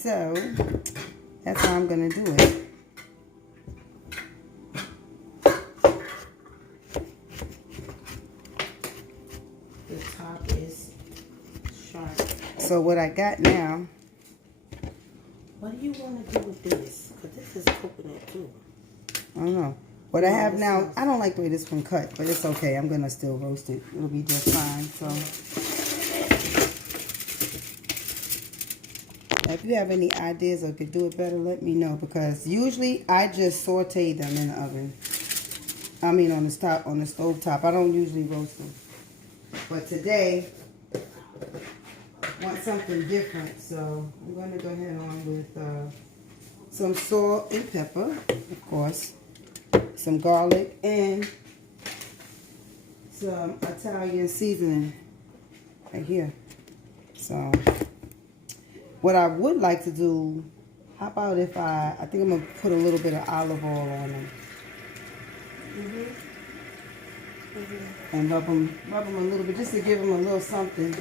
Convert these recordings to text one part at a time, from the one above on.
So that's how I'm gonna do it. The top is sharp. So what I got now. What do you want to do with this? Because this is coconut too. I don't know. What I have now, I don't like the way this one cut, but it's okay. I'm gonna still roast it. It'll be just fine. So if you have any ideas or could do it better, let me know, because usually I just saute them in the oven. I mean on the stove top. I don't usually roast them. But today I want something different, so I'm gonna go ahead on with some salt and pepper, of course, some garlic, and some Italian seasoning right here. So what I would like to do, how about if I think I'm going to put a little bit of olive oil on them. And rub them a little bit, just to give them a little something.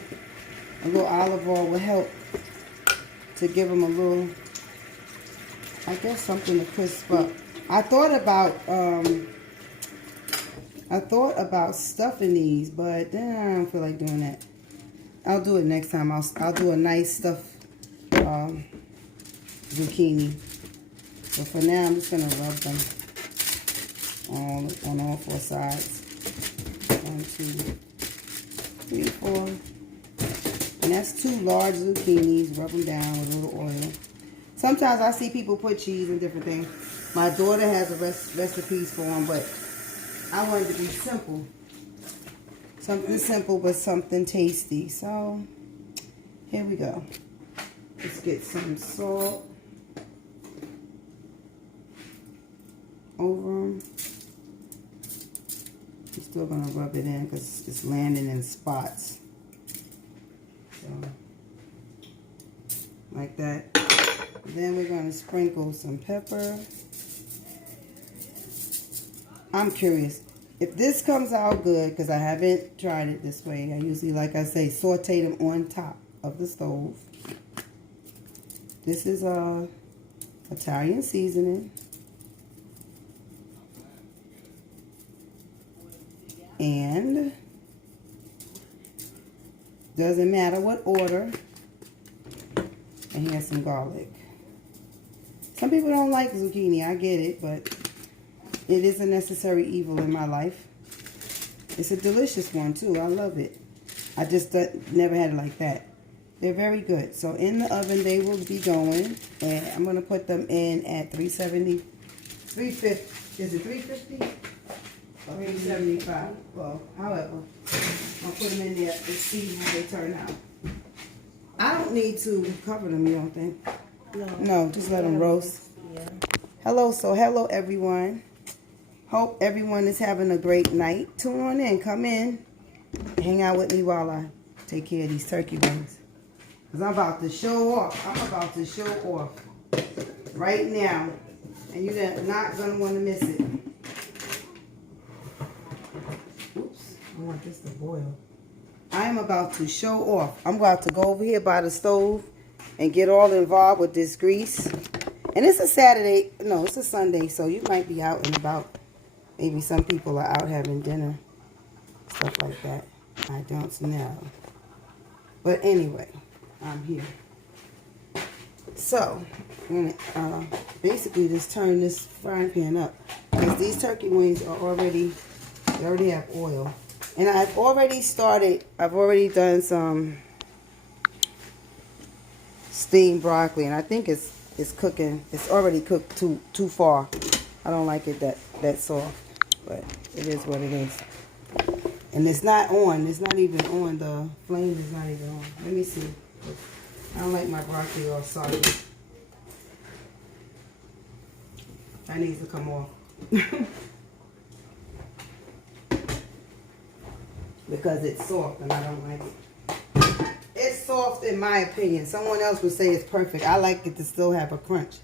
A little olive oil will help to give them a little, I guess, something to crisp up. I thought about stuffing these, but then I don't feel like doing that. I'll do it next time. I'll do a nice stuffed zucchini. But for now, I'm just gonna rub them on all four sides. 1, 2, 3, 4. And that's 2 large zucchinis. Rub them down with a little oil. Sometimes I see people put cheese and different things. My daughter has recipes for them, but I wanted to be simple. Something simple, but something tasty. So, here we go. Let's get some salt over them. I'm still going to rub it in because it's landing in spots. So, like that. Then we're going to sprinkle some pepper. I'm curious if this comes out good, because I haven't tried it this way. I usually, like I say, saute them on top of the stove. This is Italian seasoning. And doesn't matter what order. And here's some garlic. Some people don't like zucchini, I get it, but it is a necessary evil in my life. It's a delicious one too, I love it. I just never had it like that. They're very good. So in the oven they will be going, and I'm going to put them in at 370, 350, is it 350? 375, well, however. I'll put them in there and see how they turn out. I don't need to cover them, you don't think? No, just let them roast. Yeah. Hello everyone. Hope everyone is having a great night. Tune on in, come in, hang out with me while I take care of these turkey wings. Because I'm about to show off. I'm about to show off right now. And you're not going to want to miss it. Oops, I want this to boil. I am about to show off. I'm about to go over here by the stove and get all involved with this grease. And it's a Saturday. No, it's a Sunday, so you might be out and about. Maybe some people are out having dinner. Stuff like that. I don't know. But anyway, I'm here. So, I'm going to basically just turn this frying pan up. Because these turkey wings are already, they already have oil. And I've already done some steamed broccoli. And I think it's cooking. It's already cooked too far. I don't like it that soft. But it is what it is. And it's not on. It's not even on. The flame is not even on. Let me see. I don't like my broccoli all soggy. That needs to come off. Because it's soft and I don't like it. It's soft in my opinion. Someone else would say it's perfect. I like it to still have a crunch.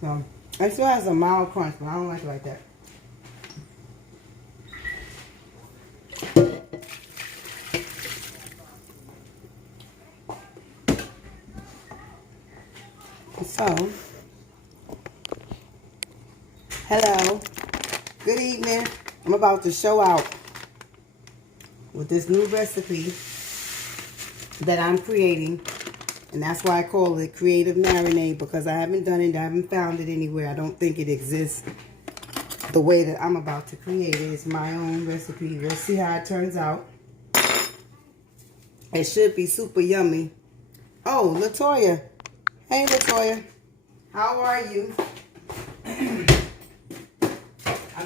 So, it still has a mild crunch, but I don't like it like that. So, hello, good evening. I'm about to show out with this new recipe that I'm creating. And that's why I call it Creative Marinade, because I haven't done it. I haven't found it anywhere. I don't think it exists the way that I'm about to create it. It's my own recipe. We'll see how it turns out. It should be super yummy. Oh, Latoya. Hey, Latoya. How are you? I'm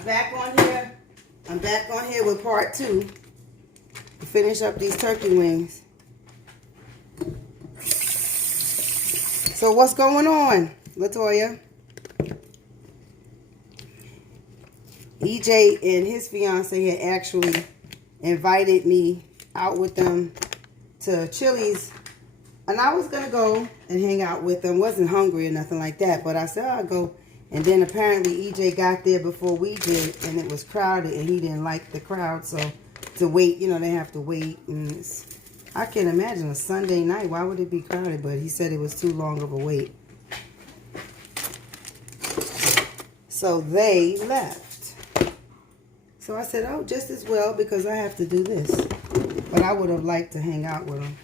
back on here. I'm back on here with part 2 to finish up these turkey wings. So what's going on, Latoya? EJ and his fiance had actually invited me out with them to Chili's, and I was gonna go and hang out with them. Wasn't hungry or nothing like that, but I said I'll go. And then apparently EJ got there before we did, and it was crowded, and he didn't like the crowd, so to wait, you know, they have to wait. And I can imagine a Sunday night. Why would it be crowded? But he said it was too long of a wait. So they left. So I said, oh, just as well, because I have to do this. But I would have liked to hang out with them.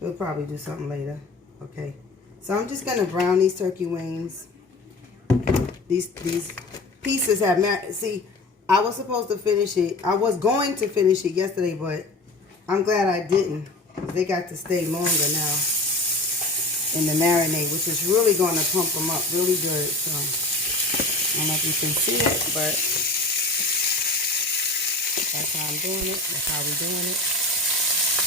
We'll probably do something later. Okay. So I'm just going to brown these turkey wings. These pieces have... See, I was supposed to finish it. I was going to finish it yesterday, but I'm glad I didn't. They got to stay longer now in the marinade, which is really going to pump them up really good. So I don't know if you can see it, but that's how I'm doing it. That's how we're doing it.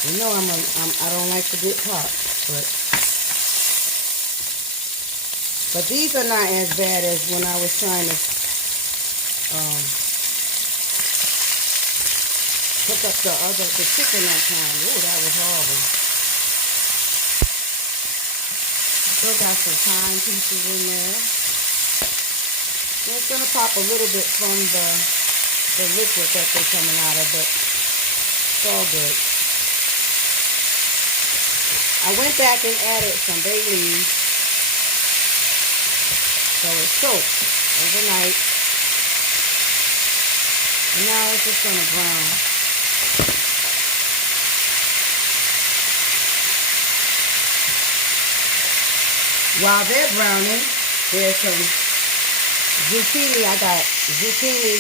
You know I don't like to get hot, but these are not as bad as when I was trying to cook up the chicken that time. Oh, that was horrible. Still got some thyme pieces in there. So it's gonna pop a little bit from the liquid that they're coming out of, but it's all good. I went back and added some bay leaves, so it's soaked overnight. And now it's just gonna brown. While they're browning, there's some zucchini. I got zucchini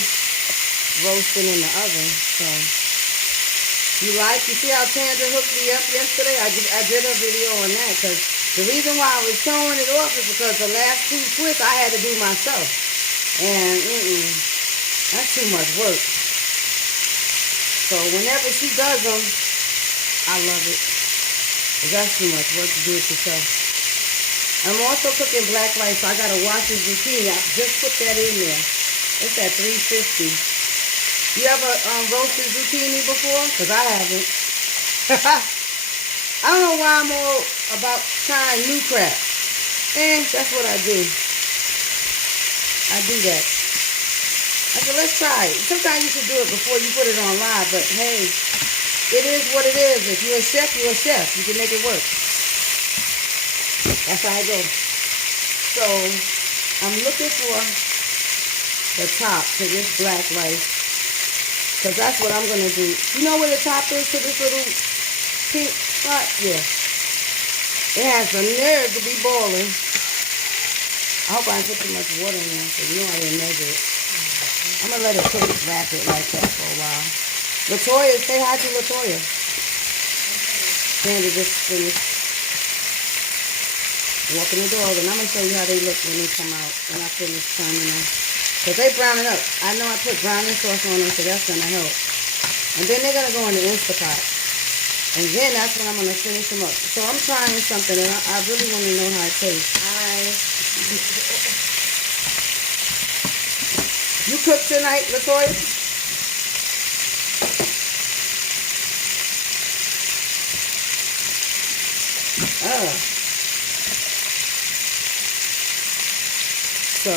roasting in the oven. So you see how Tandra hooked me up yesterday? I did a video on that, because the reason why I was showing it off is because the last 2 twists I had to do myself. And that's too much work. So whenever she does them, I love it. That's too much work to do it yourself. I'm also cooking black rice, so I gotta wash the zucchini. I just put that in there. It's at 350. You ever roasted zucchini before? Because I haven't. I don't know why I'm all about trying new crap. That's what I do. I do that. I said, let's try it. Sometimes you should do it before you put it on live, but hey, it is what it is. If you're a chef, you're a chef. You can make it work. That's how I go. So I'm looking for the top to this black rice, because that's what I'm going to do. You know where the top is to this little pink spot? Yeah. It has the nerve to be boiling. I hope I didn't put too much water in there, because you know I didn't measure it. I'm going to let it cook rapid like that for a while. Latoya, say hi to Latoya. Sandy just finished walking the dog, and I'm going to show you how they look when they come out, when I finish turning them. Because they browning up. I know I put browning sauce on them, so that's going to help. And then they're going to go in the InstaPot. And then that's when I'm going to finish them up. So I'm trying something, and I really want to know how it tastes. You cook tonight, Latoya? So,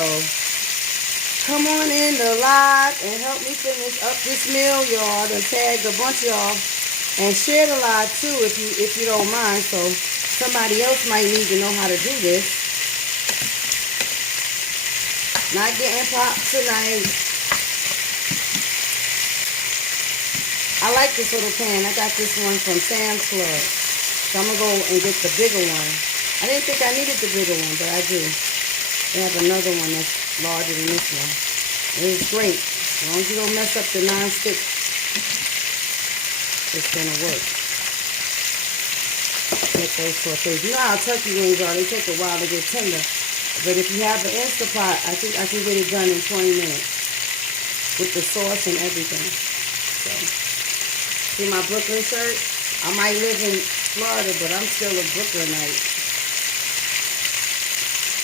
come on in the live and help me finish up this meal, y'all. Then tag a bunch of y'all and share the live too, if you don't mind. So somebody else might need to know how to do this. Not getting popped tonight. I like this little pan. I got this one from Sam's Club. So I'm going to go and get the bigger one. I didn't think I needed the bigger one, but I do. They have another one that's larger than this one. It is great. As long as you don't mess up the non-stick, it's going to work. Get those sautés. You know how turkey wings are. They take a while to get tender. But if you have an InstaPot, I think I can get it done in 20 minutes. With the sauce and everything. So, see my Brooklyn shirt? I might live in Florida, but I'm still a Brooklynite.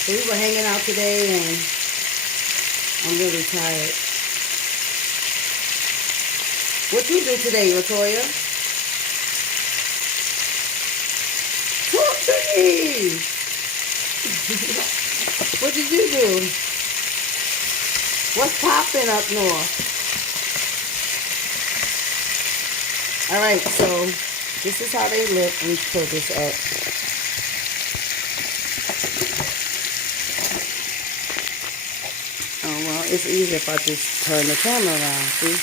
So we were hanging out today, and I'm really tired. What you do today, Latoya? Talk to me! What did you do? What's popping up north? Alright, so this is how they look. Let me pull this up. Oh, well, it's easy if I just turn the camera around, see?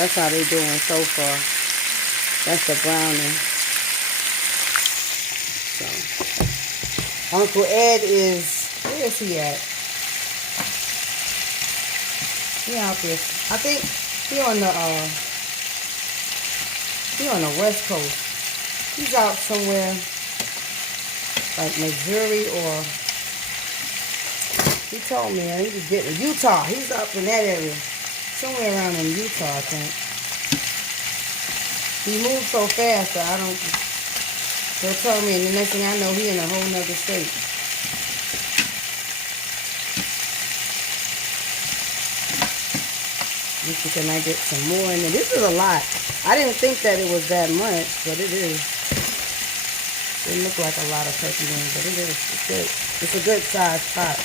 That's how they doing so far. That's the browning. So, Uncle Ed is, where is he at? He out there. I think he on the West Coast. He's out somewhere like Missouri, or he told me he was getting Utah. He's up in that area. Somewhere around in Utah, I think. He moves so fast that I don't, he'll tell me, and the next thing I know, he in a whole nother state. Can I get some more in there? This is a lot. I didn't think that it was that much, but it is. It didn't look like a lot of turkey wings, but it is. It's good. It's a good size pot.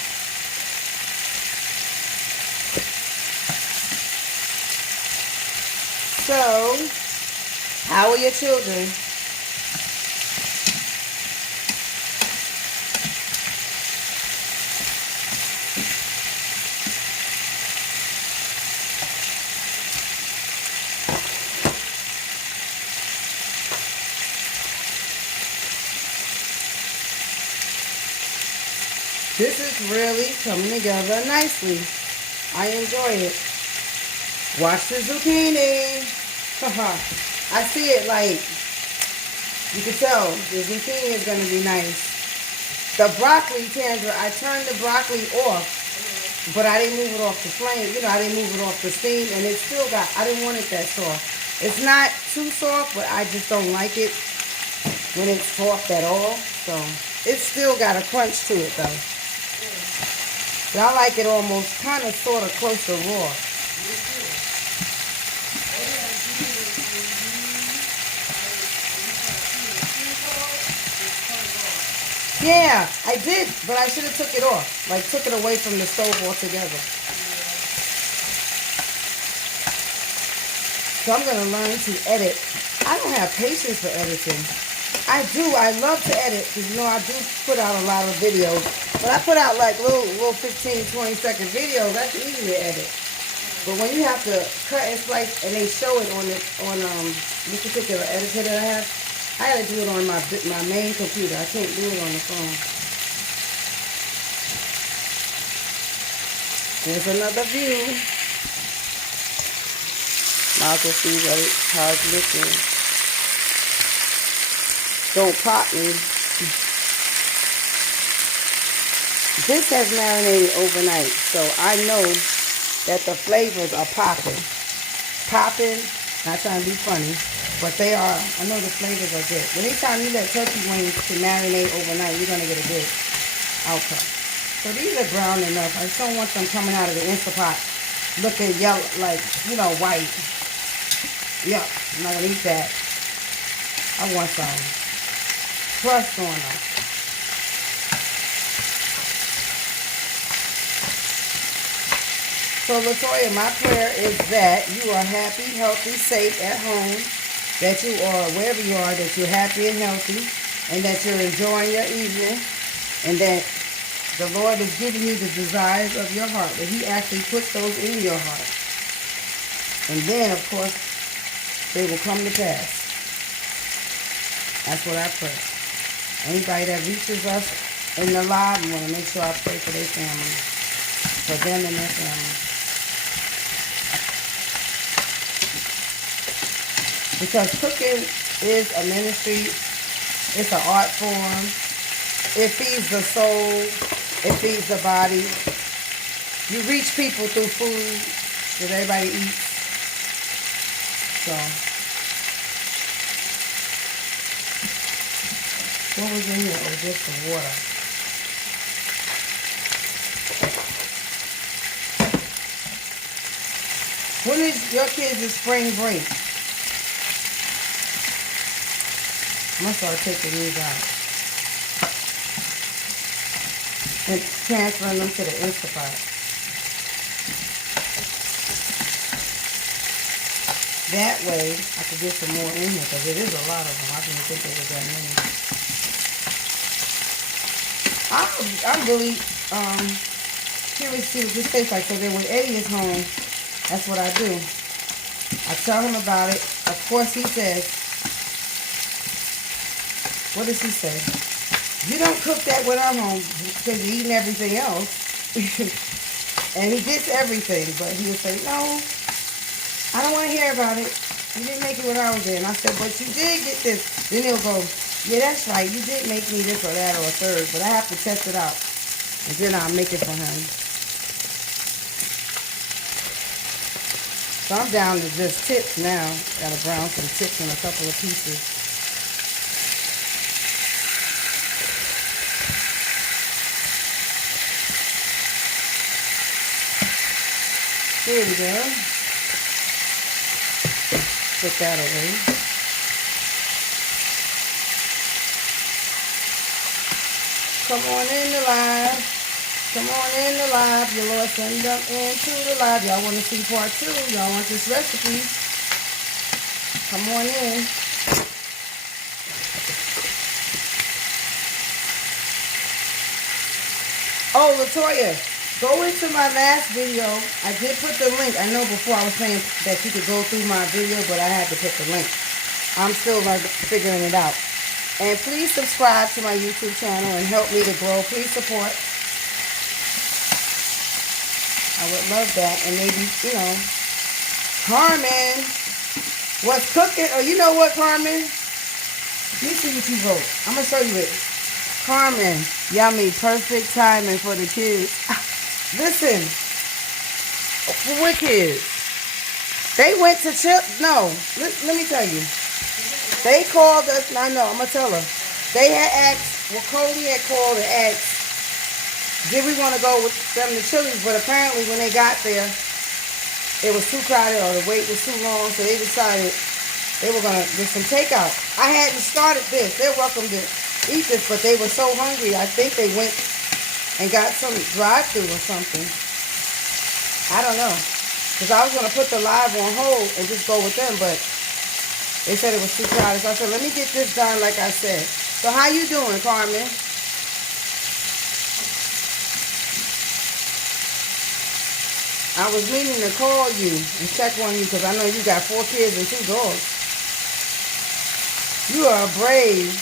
So, how are your children? This is really coming together nicely. I enjoy it. Watch the zucchini. I see it like, you can tell the zucchini is going to be nice. The broccoli, Tandra, I turned the broccoli off, but I didn't move it off the flame. You know, I didn't move it off the steam, and it still got, I didn't want it that soft. It's not too soft, but I just don't like it when it's soft at all. So, it's still got a crunch to it, though. But I like it almost kind of sort of close to raw. Yeah, I did, but I should have took it off. Like, took it away from the stove altogether. So I'm going to learn to edit. I don't have patience for editing. I do. I love to edit because, you know, I do put out a lot of videos. But I put out like little 15, 20-second videos. That's easy to edit. But when you have to cut and slice and they show it on this particular editor that I have, I had to do it on my main computer. I can't do it on the phone. There's another view. Might as well see how it's looking. Don't pop me. This has marinated overnight, so I know that the flavors are popping. Popping, not trying to be funny, but they are. I know the flavors are good. Anytime you let turkey wings to marinate overnight, you're going to get a good outcome. So these are brown enough. I just don't want them coming out of the InstaPot looking yellow, like, you know, white. Yup, I'm not going to eat that. I want some crust on them. So, Latoya, my prayer is that you are happy, healthy, safe at home, that you are, wherever you are, that you're happy and healthy, and that you're enjoying your evening, and that the Lord is giving you the desires of your heart, that he actually puts those in your heart. And then, of course, they will come to pass. That's what I pray. Anybody that reaches us in the live, I want to make sure I pray for their family, for them and their family. Because cooking is a ministry. It's an art form. It feeds the soul. It feeds the body. You reach people through food that everybody eats. So, what was in here? Oh, just some water. When is your kids' spring break? I'm going to start taking these out and transferring them to the InstaPot. That way, I could get some more in here because it is a lot of them. I didn't think it was that many. I'm really curious to see what this tastes like. So then when Eddie is home, that's what I do. I tell him about it. Of course, he says, what does he say? You don't cook that when I'm home because you're eating everything else. And he gets everything, but he'll say, no, I don't want to hear about it. You didn't make it when I was there. And I said, but you did get this. Then he'll go, yeah, that's right. You did make me this or that or a third, but I have to test it out. And then I'll make it for him. So I'm down to just tips now. Got to brown some tips in a couple of pieces. There we go. Put that away. Come on in the live. Come on in the live. Your Lord send them into the live. Y'all want to see part 2? Y'all want this recipe? Come on in. Oh, Latoya, go into my last video. I did put the link. I know before I was saying that you could go through my video, but I had to put the link. I'm still like figuring it out. And please subscribe to my YouTube channel and help me to grow. Please support. I would love that. And maybe, you know, Carmen was cooking. Oh, you know what, Carmen? Let me see what you wrote. I'm going to show you it. Carmen, yummy, perfect timing for the kids. Listen, for what kids? They went to no, let me tell you. They called us, I know, I'm going to tell her. They had asked, well, Cody had called and asked, did we want to go with them to Chili's? But apparently when they got there, it was too crowded or the wait was too long, so they decided they were going to get some takeout. I hadn't started this. They're welcome to eat this, but they were so hungry, I think they went and got some drive-thru or something. I don't know. Because I was going to put the live on hold and just go with them, but they said it was too crowded. So I said, let me get this done like I said. So how you doing, Carmen? I was meaning to call you and check on you because I know you got 4 kids and 2 dogs. You are brave.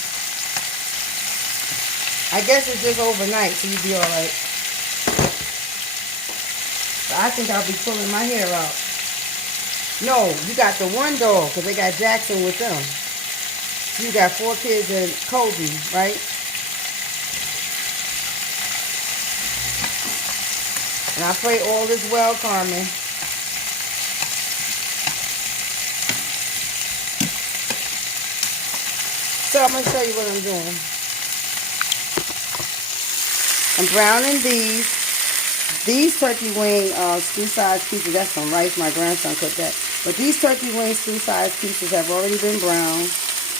I guess it's just overnight, so you'll be all right. I think I'll be pulling my hair out. No, you got the 1 dog, because they got Jackson with them. So you got 4 kids and Kobe, right? And I pray all is well, Carmen. So I'm going to show you what I'm doing. I'm browning these turkey wing stew-sized pieces. That's some rice. My grandson cooked that. But these turkey wing stew-sized pieces have already been browned.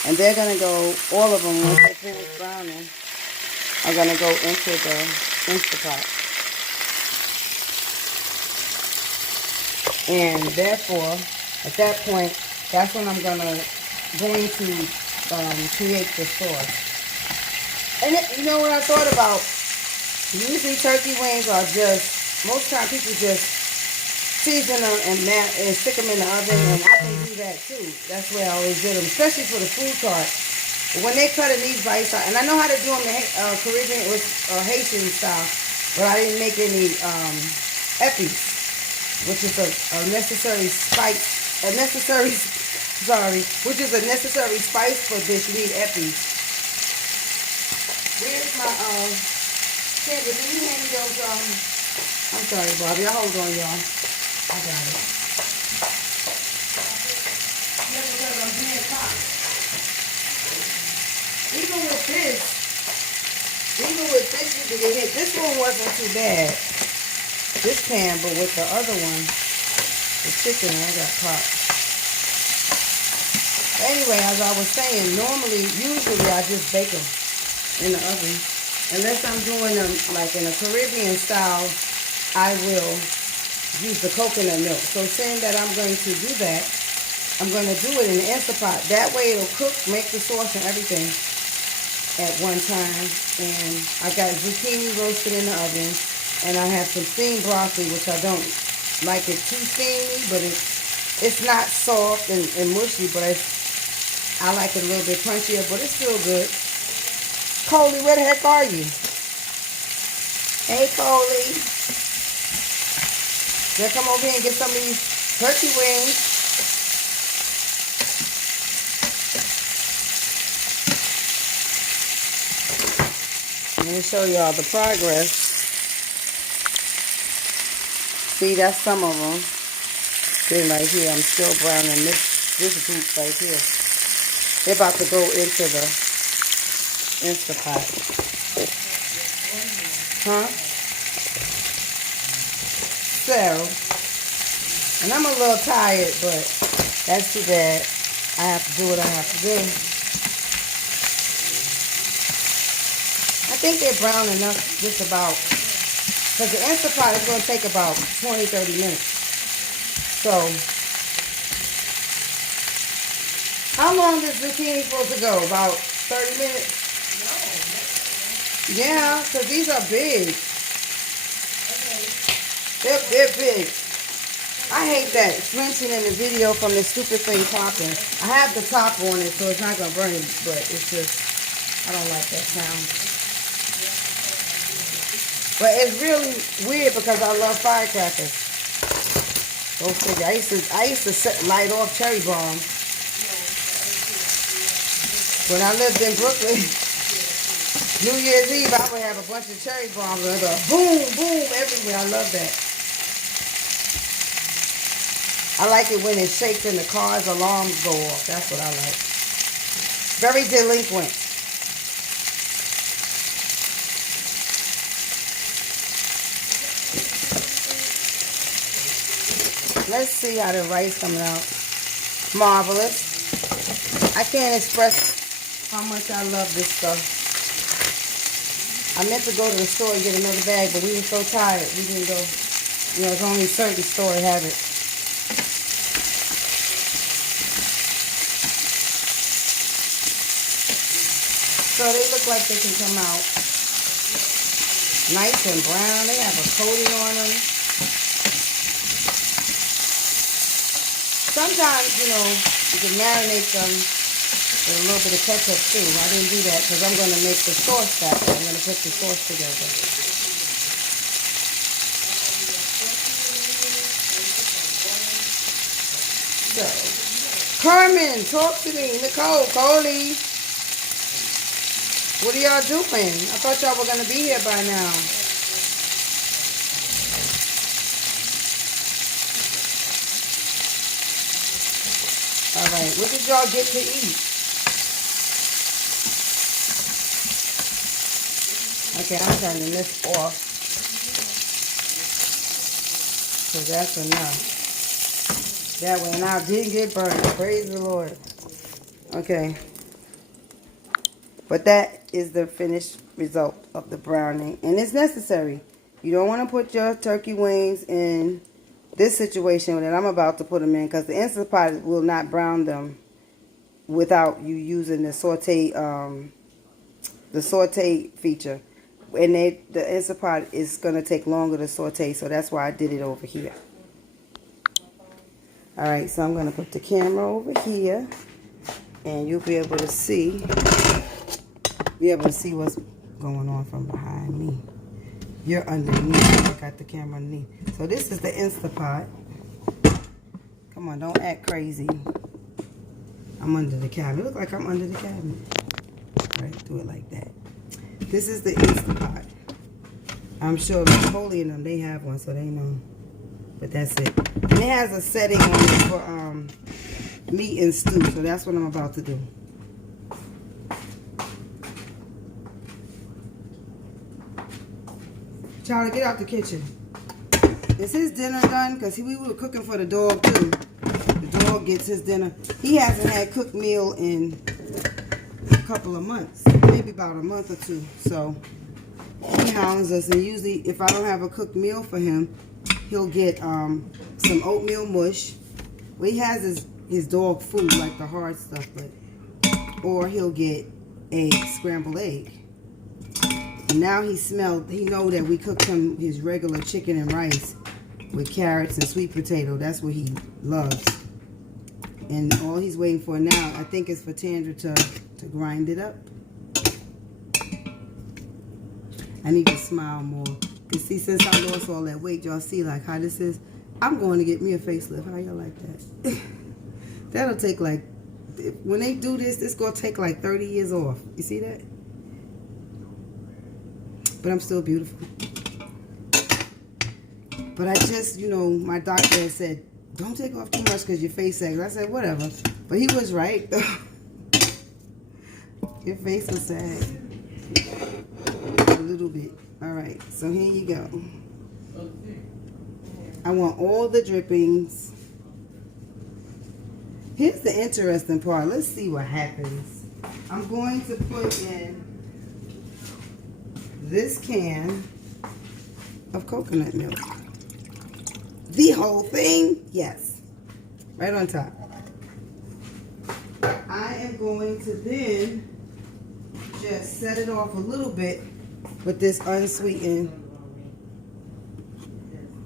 And they're going to go, all of them, once they finish browning, are going to go into the InstaPot. And therefore, at that point, that's when I'm going to create the sauce. And you know what I thought about? Usually turkey wings are just, most time people just season them and stick them in the oven, and I can do that too. That's where I always did them, especially for the food cart. But when they cut in these bites, and I know how to do them the Caribbean with Haitian style, but I didn't make any eppies, which is a necessary spice, which is a necessary spice for this. You need eppies. Where's my Sandra, can you hand me those I'm sorry, Bobby. I hold on, y'all. I got it. Yeah, because I'm being hot. Even with this, you can get hit. This one wasn't too bad. This pan, but with the other one, the chicken, I got popped. Anyway, as I was saying, usually I just bake them in the oven. Unless I'm doing them like in a Caribbean style, I will use the coconut milk. So saying that I'm going to do that, I'm going to do it in the InstaPot. That way it'll cook, make the sauce and everything at one time. And I got zucchini roasted in the oven. And I have some steamed broccoli, which I don't like it too steamy, but it's not soft and mushy, but I like it a little bit crunchier, but it's still good. Coley, where the heck are you? Hey, Coley. Now come over here and get some of these turkey wings. Let me show y'all the progress. See, that's some of them. See right here, I'm still browning this group right here. They're about to go into the InstaPot. Huh? So, and I'm a little tired, but that's too bad. I have to do what I have to do. I think they're brown enough just about, because the InstaPot is going to take about 20-30 minutes. So, how long is zucchini supposed to go? About 30 minutes? Yeah, because these are big. They're big. I hate that. It's mentioned in the video from the stupid thing popping. I have the top on it, so it's not going to burn it, but it's just, I don't like that sound. But it's really weird because I love firecrackers. Go figure. I used to light off cherry bombs. When I lived in Brooklyn, New Year's Eve, I would have a bunch of cherry bombs and go boom, boom everywhere. I love that. I like it when it shakes and the car's alarms go off. That's what I like. Very delinquent. Let's see how the rice coming out. Marvelous. I can't express how much I love this stuff. I meant to go to the store and get another bag, but we were so tired. We didn't go. You know, there's only a certain store that have it. So they look like they can come out nice and brown. They have a coating on them. Sometimes, you know, you can marinate them with a little bit of ketchup too. I didn't do that because I'm going to make the sauce that way. I'm going to put the sauce together. So, Carmen, talk to me. Nicole, Coley. What are y'all doing? I thought y'all were going to be here by now. Alright, what did y'all get to eat? Okay, I'm turning this off. So that's enough. That way, and I didn't get burned. Praise the Lord. Okay. But that is the finished result of the browning. And it's necessary. You don't want to put your turkey wings in this situation that I'm about to put them in, because the InstaPot will not brown them without you using the saute feature. And the InstaPot is going to take longer to saute, so that's why I did it over here. Alright, so I'm going to put the camera over here, and you'll be able to see what's going on from behind me. You're underneath. I got the camera underneath. So this is the InstaPot. Come on, don't act crazy. I'm under the cabinet. Look like I'm under the cabinet. Alright, do it like that. This is the InstaPot. I'm sure Napoleon and them, they have one, so they know. But that's it. And it has a setting on it for meat and stew, so that's what I'm about to do. Charlie, get out the kitchen. Is his dinner done? Because we were cooking for the dog, too. The dog gets his dinner. He hasn't had cooked meal in a couple of months. Maybe about a month or two. So, he hounds us. And usually, if I don't have a cooked meal for him, he'll get some oatmeal mush. Well, he has his dog food, like the hard stuff. Or he'll get a scrambled egg. And now he know that we cooked him his regular chicken and rice with carrots and sweet potato. That's what he loves. And all he's waiting for now, I think, is for Tandra to grind it up. I need to smile more. You see, since I lost all that weight, y'all see like how this is? I'm going to get me a facelift. How y'all like that? That'll take like, when they do this, it's going to take like 30 years off. You see that? But I'm still beautiful. But I just, my doctor had said, don't take off too much because your face sags. I said, whatever. But he was right. Your face will sag. A little bit. All right. So here you go. I want all the drippings. Here's the interesting part. Let's see what happens. I'm going to put in this can of coconut milk. The whole thing? Yes. Right on top. I am going to then just set it off a little bit with this unsweetened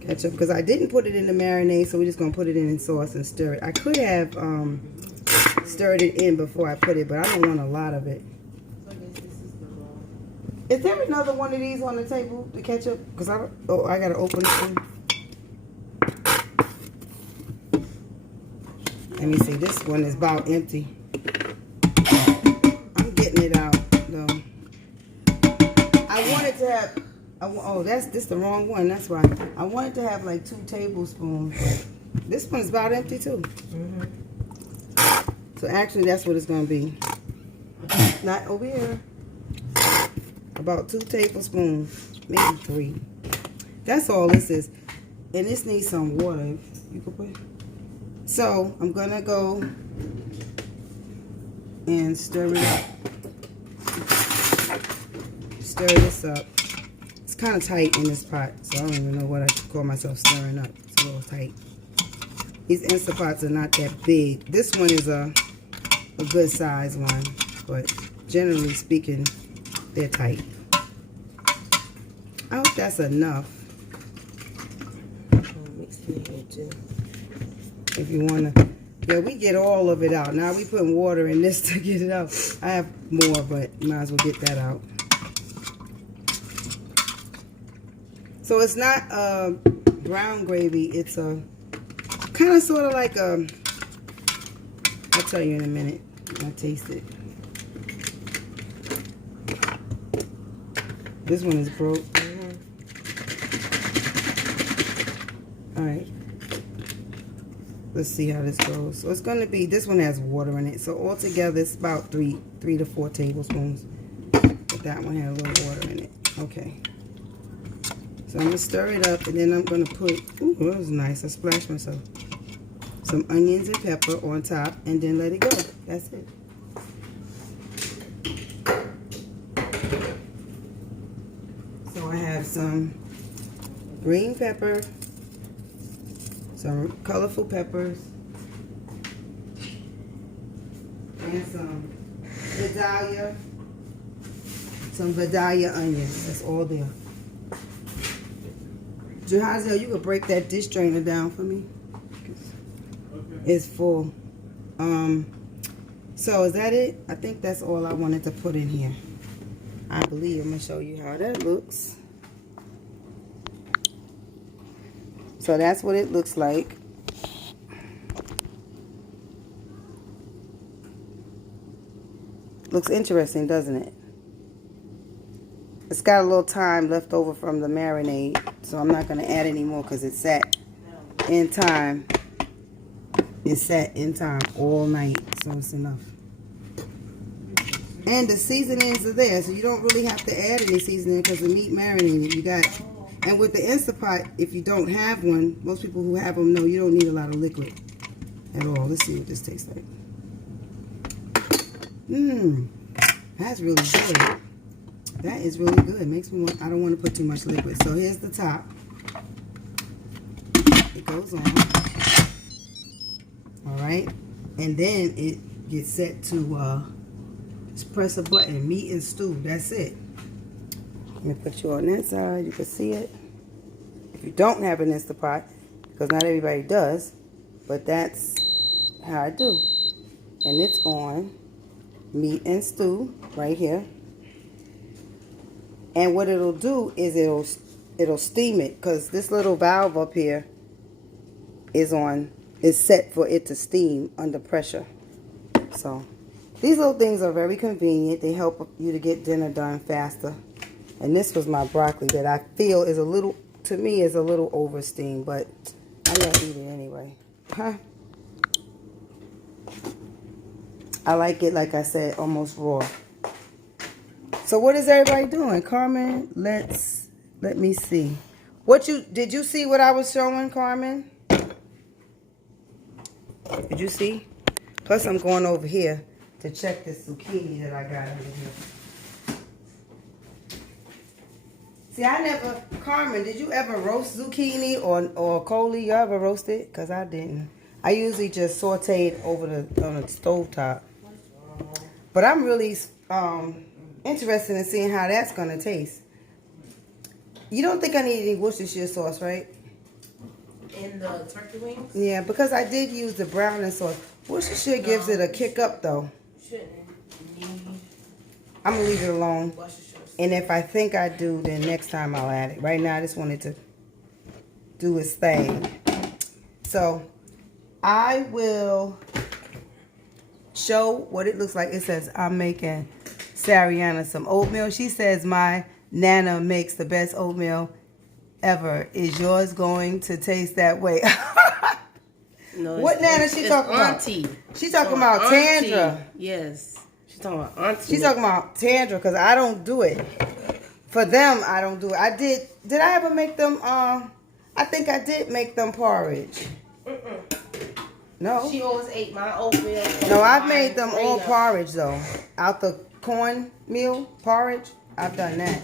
ketchup because I didn't put it in the marinade, so we're just going to put it in sauce and stir it. I could have stirred it in before I put it, but I don't want a lot of it. Is there another one of these on the table, the ketchup? Because I got to open this one. Let me see. This one is about empty. I'm getting it out, though. I wanted to have... this is the wrong one. That's why. I wanted to have like 2 tablespoons. But this one's about empty, too. Mm-hmm. So actually, that's what it's going to be. Not over here. About 2 tablespoons, maybe 3. That's all this is. And this needs some water. You can put. So I'm gonna go and stir it up. Stir this up. It's kind of tight in this pot, so I don't even know what I call myself stirring up. It's a little tight. These InstaPots are not that big. This one is a good size one, but generally speaking, they're tight. I hope that's enough. Mix it in here too. If you want to. Yeah, we get all of it out. Now we putting water in this to get it out. I have more, but might as well get that out. So it's not brown gravy. It's a kind of sort of like a... I'll tell you in a minute. I'll taste it. This one is broke. Alright. Let's see how this goes. So it's going to be, this one has water in it. So altogether it's about 3 to 4 tablespoons. But that one had a little water in it. Okay. So I'm going to stir it up and then I'm going to put, ooh, that was nice. I splashed myself. Some onions and pepper on top and then let it go. That's it. So I have some green pepper, some colorful peppers, and some Vidalia some Vidalia onions. That's all there. Jahaziel, you could break that dish drainer down for me. It's full. So is that it? I think that's all I wanted to put in here. I believe I'm gonna show you how that looks. So that's what it looks like. Looks interesting, doesn't it? It's got a little time left over from the marinade, so I'm not gonna add any more because it's sat in time. It's sat in time all night, so it's enough. And the seasonings are there, so you don't really have to add any seasoning because the meat marinated. You got, and with the InstaPot, if you don't have one, most people who have them know you don't need a lot of liquid at all. Let's see what this tastes like. That's really good. That is really good. It makes me want, I don't want to put too much liquid. So here's the top. It goes on. All right, and then it gets set to just press a button, meat and stew. That's it. Let me put you on that side. You can see it. If you don't have an InstaPot, because not everybody does, but that's how I do. And it's on meat and stew right here. And what it'll do is it'll steam it, because this little valve up here is set for it to steam under pressure. So these little things are very convenient. They help you to get dinner done faster. And this was my broccoli that I feel is a little, to me, is a little over steamed, but I'm gonna eat it anyway. I like it, like I said, almost raw. So what is everybody doing? Carmen, let me see. Did you see what I was showing, Carmen? Did you see? Plus I'm going over here to check this zucchini that I got over here. See, Carmen, did you ever roast zucchini or coli? You ever roast it? Because I didn't. I usually just saute it on the stove top. But I'm really interested in seeing how that's going to taste. You don't think I need any Worcestershire sauce, right? In the turkey wings? Yeah, because I did use the browning sauce. Worcestershire gives it a kick up, though. Shouldn't need. I'm going to leave it alone. And if I think I do, then next time I'll add it. Right now, I just wanted to do its thing. So, I will show what it looks like. It says, I'm making Sariana some oatmeal. She says, my Nana makes the best oatmeal ever. Is yours going to taste that way? No, what Nana she talking auntie. about? She talking about Tandra. Yes. She's talking about auntie. She's talking about Tandra, because I don't do it. For them, I don't do it. I did I ever make them, I think I did make them porridge. No. She always ate my oatmeal. No, I've made them all porridge, though. Out the cornmeal porridge, I've done that.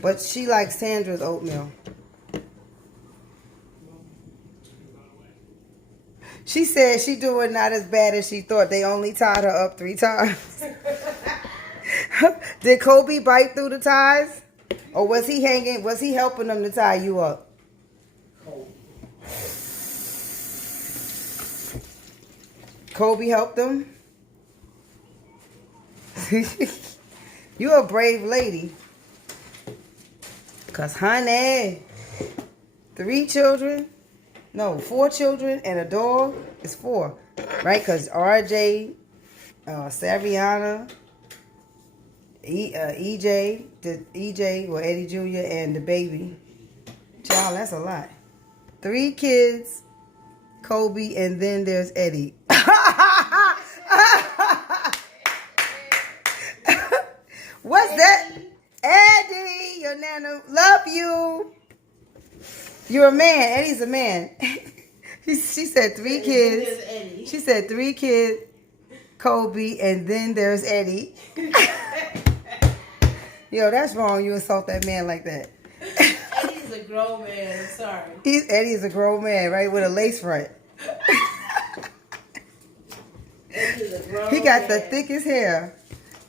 But she likes Sandra's oatmeal. She said she doing not as bad as she thought. They only tied her up 3 times. Did Kobe bite through the ties? Or was he helping them to tie you up? Kobe helped them? You're a brave lady. Because, honey, 3 children, no, 4 children and a dog is 4, right? Because RJ, Saviana, EJ, Eddie Jr., and the baby. Child, that's a lot. 3 kids, Kobe, and then there's Eddie. What's that? Eddie, your nana, love you. You're a man. Eddie's a man. She said 3 kids. She said 3 kids, Kobe, and then there's Eddie. Yo, that's wrong. You insult that man like that. Eddie's a grown man. I'm sorry. Eddie's a grown man, right, with a lace front. Eddie's a grown He got the man. thickest hair.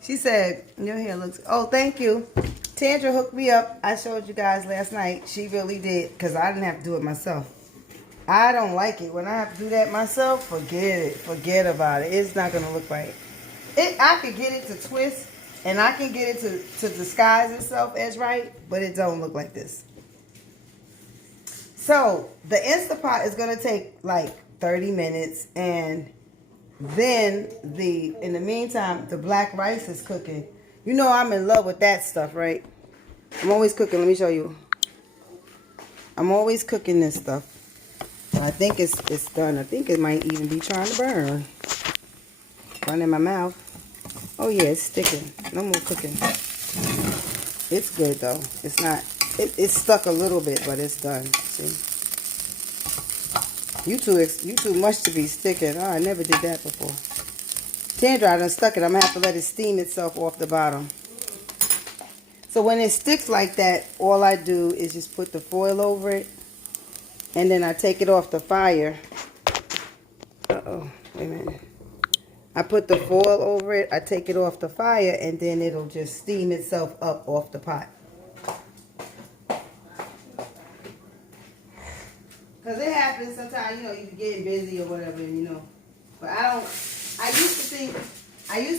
She said, your hair looks... Oh, thank you. Tandra hooked me up. I showed you guys last night. She really did, because I didn't have to do it myself. I don't like it. When I have to do that myself, forget it. Forget about it. It's not going to look right. I could get it to twist, and I can get it to disguise itself as right, but it don't look like this. So, the InstaPot is going to take like 30 minutes, and then in the meantime, the black rice is cooking. You know I'm in love with that stuff, right? I'm always cooking. Let me show you. I'm always cooking this stuff. I think it's done. I think it might even be trying to burn. Burn in my mouth. Oh yeah, it's sticking. No more cooking. It's good though. It's not. It's stuck a little bit, but it's done. See? You too much to be sticking. Oh, I never did that before. Tandra, I done stuck it. I'm gonna have to let it steam itself off the bottom. So when it sticks like that, all I do is just put the foil over it. And then I take it off the fire. Uh-oh, wait a minute. I put the foil over it, I take it off the fire, and then it'll just steam itself up off the pot. Because it happens sometimes, you know, you get busy or whatever, you know. But I used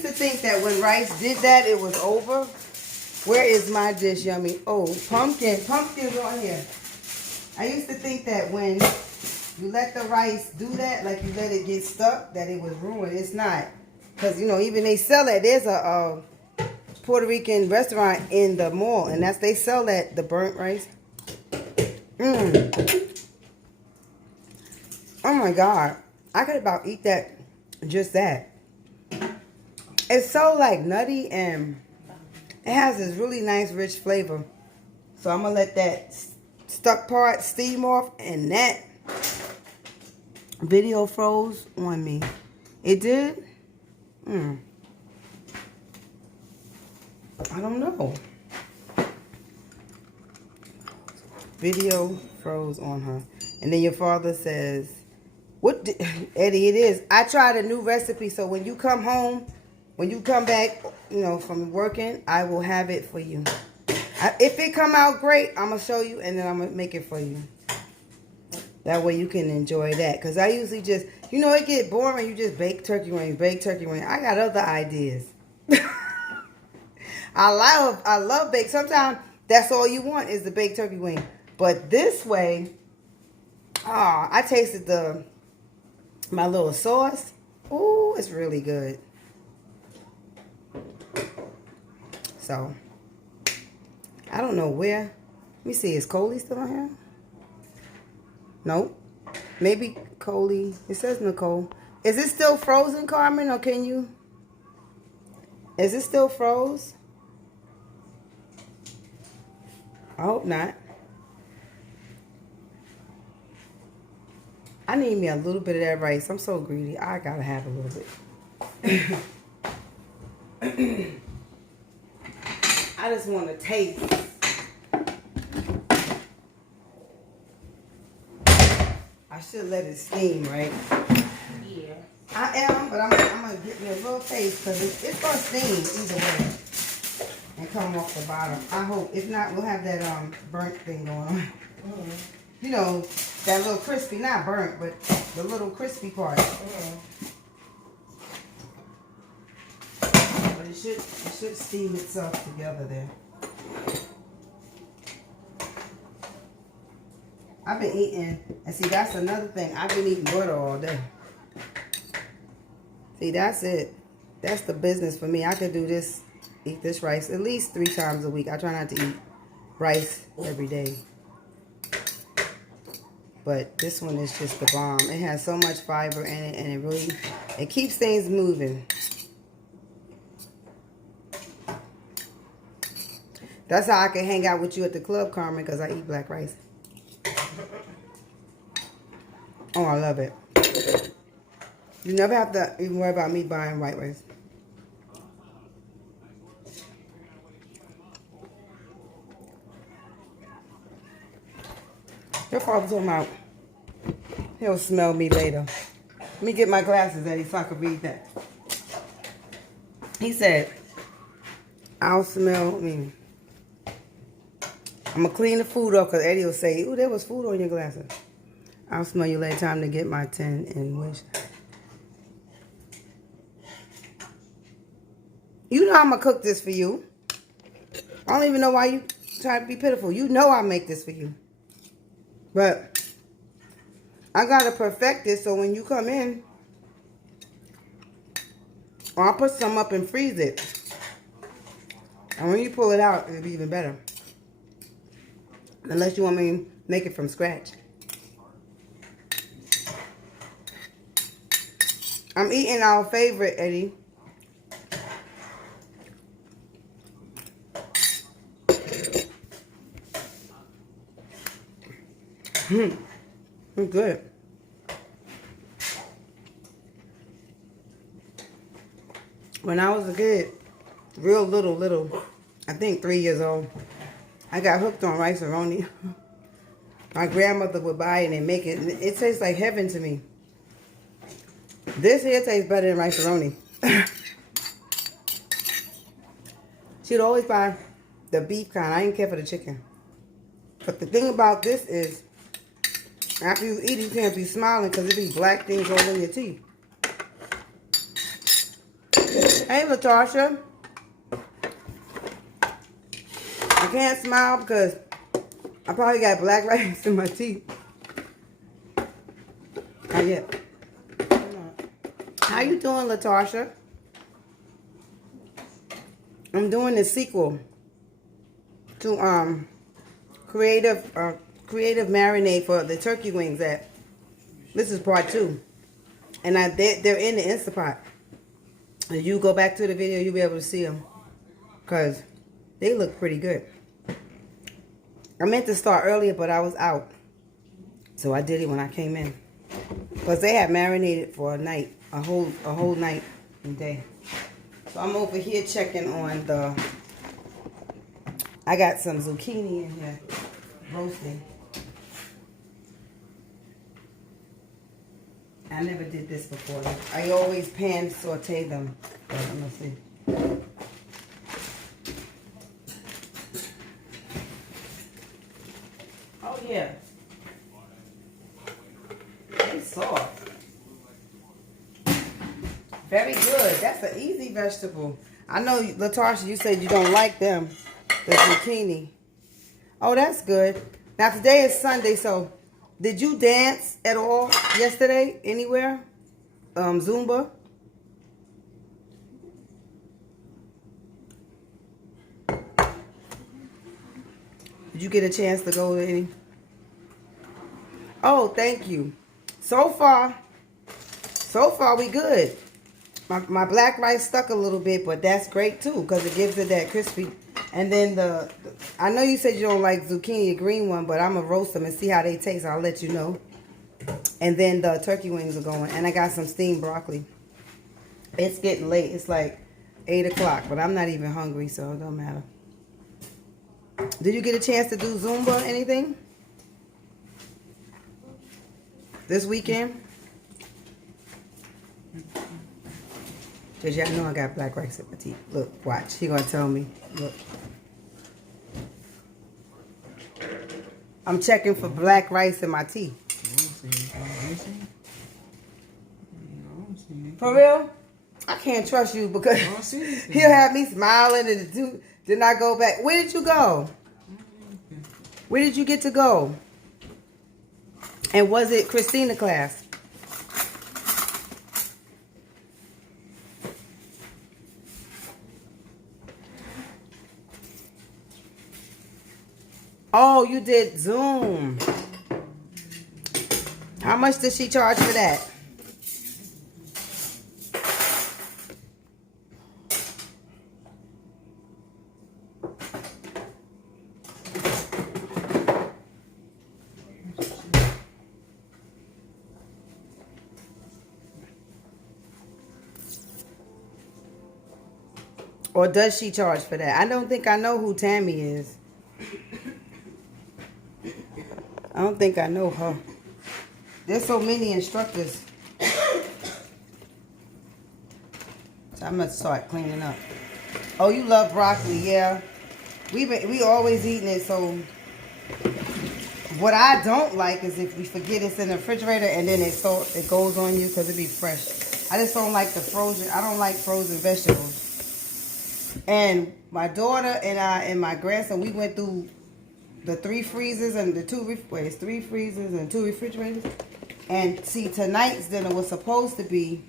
to think that when rice did that, it was over. Where is my dish, Yummy? Oh, pumpkin's on here. I used to think that when you let the rice do that, like you let it get stuck, that it was ruined. It's not. Because, you know, even they sell it. There's a Puerto Rican restaurant in the mall, and they sell that, the burnt rice. Oh, my God. I could about eat that, just that. It's so, like, nutty, and it has this really nice, rich flavor. So I'm going to let that stuck part steam off, and that video froze on me. It did? I don't know. Video froze on her. And then your father says, Eddie, it is. I tried a new recipe, so when you come home, when you come back, you know, from working, I will have it for you. If it come out great, I'm going to show you, and then I'm going to make it for you. That way you can enjoy that. Because I usually just, you know, it get boring. You just bake turkey wings, I got other ideas. I love bake. Sometimes that's all you want is the baked turkey wing. But this way, I tasted my little sauce. Ooh, it's really good. So, I don't know where. Let me see. Is Coley still on here? Nope. Maybe Coley. It says Nicole. Is it still frozen, Carmen? Or can you? Is it still froze? I hope not. I need me a little bit of that rice. I'm so greedy. I gotta have a little bit. I just want to taste. I should let it steam, right? Yeah. I am, but I'm going to get me a little taste because it's going to steam either way and come off the bottom. I hope. If not, we'll have that burnt thing going on. You know, that little crispy, not burnt, but the little crispy part. But it should steam itself together there. I've been eating, and see, that's another thing. I've been eating butter all day. See, that's it. That's the business for me. I could do this, eat this rice at least 3 times a week. I try not to eat rice every day. But this one is just the bomb. It has so much fiber in it, and it keeps things moving. That's how I can hang out with you at the club, Carmen, because I eat black rice. Oh, I love it. You never have to even worry about me buying white rice. Your father's talking about he'll smell me later. Let me get my glasses, Eddie, so I can read that. He said, I'll smell, I'm going to clean the food up because Eddie will say, ooh, there was food on your glasses. I'll smell you later. Time to get my 10 and wish. You know I'm going to cook this for you. I don't even know why you try to be pitiful. You know I'll make this for you. But I got to perfect this so when you come in, I'll put some up and freeze it. And when you pull it out, it'll be even better. Unless you want me to make it from scratch. I'm eating our favorite, Eddie. It's good. When I was a kid, real little, I think 3 years old, I got hooked on rice-a-roni. My grandmother would buy it and make it. And it tastes like heaven to me. This here tastes better than rice-a-roni. She'd always buy the beef kind. I didn't care for the chicken. But the thing about this is, after you eat it, you can't be smiling because it be black things all in your teeth. Hey, Latasha. I can't smile because I probably got black rice in my teeth. Not yet. How you doing, Latasha? I'm doing the sequel to creative marinade for the turkey wings. This is part 2, and they're in the InstaPot. If you go back to the video, you'll be able to see them because they look pretty good. I meant to start earlier, but I was out, so I did it when I came in because they had marinated for a night, a whole night and day. So I'm over here checking on I got some zucchini in here roasting. I never did this before. I always pan saute them. But I'm gonna see. Oh yeah. They soft. Very good. That's an easy vegetable. I know, Latasha, you said you don't like them, the zucchini. Oh, that's good. Now today is Sunday, so did you dance at all yesterday anywhere? Zumba? Did you get a chance to go to any? Oh, thank you. So far we good. My black rice stuck a little bit, but that's great too because it gives it that crispy. And then I know you said you don't like zucchini, the green one, but I'm going to roast them and see how they taste. I'll let you know. And then the turkey wings are going. And I got some steamed broccoli. It's getting late. It's like 8 o'clock, but I'm not even hungry, so it don't matter. Did you get a chance to do Zumba or anything this weekend? Because y'all know I got black rice in my teeth. Look, watch. He going to tell me. Look. I'm checking for black rice in my teeth. For real? I can't trust you because he'll have me smiling and then I go back. Where did you go? Where did you get to go? And was it Christina class? Oh, you did Zoom. How much did she charge for that? Or does she charge for that? I don't think I know who Tammy is. I don't think I know her. There's so many instructors. So I'm going to start cleaning up. Oh, you love broccoli, yeah. We always eating it, so what I don't like is if we forget it's in the refrigerator and then it goes on you because it be fresh. I just don't like the frozen. I don't like frozen vegetables. And my daughter and I and my grandson, we went through the 3 freezers and the 3 freezers and 2 refrigerators. And see, tonight's dinner was supposed to be,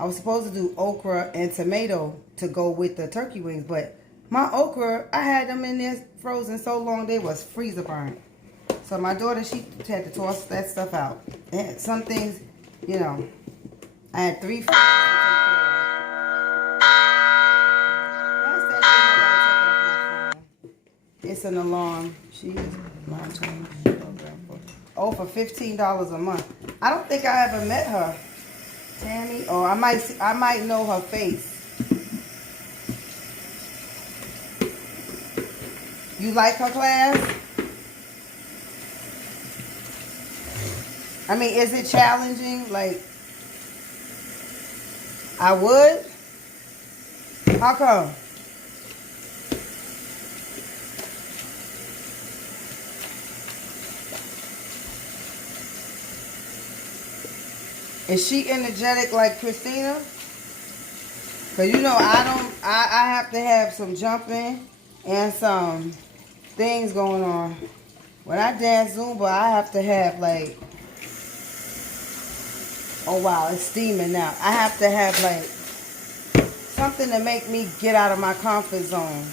I was supposed to do okra and tomato to go with the turkey wings, but my okra, I had them in there frozen so long they was freezer burnt. So my daughter, she had to toss that stuff out. And some things, you know, I had 3 freezers to take care of. That's that thing I gotta take off my phone. It's an alarm. She is my change program for. Oh, for $15 a month. I don't think I ever met her, Tammy. Or I might know her face. You like her class? I mean, is it challenging? Like, I would? How come? Is she energetic like Christina? Because, you know, I have to have some jumping and some things going on. When I dance Zumba, I have to have, like, oh, wow, it's steaming now. I have to have, like, something to make me get out of my comfort zone,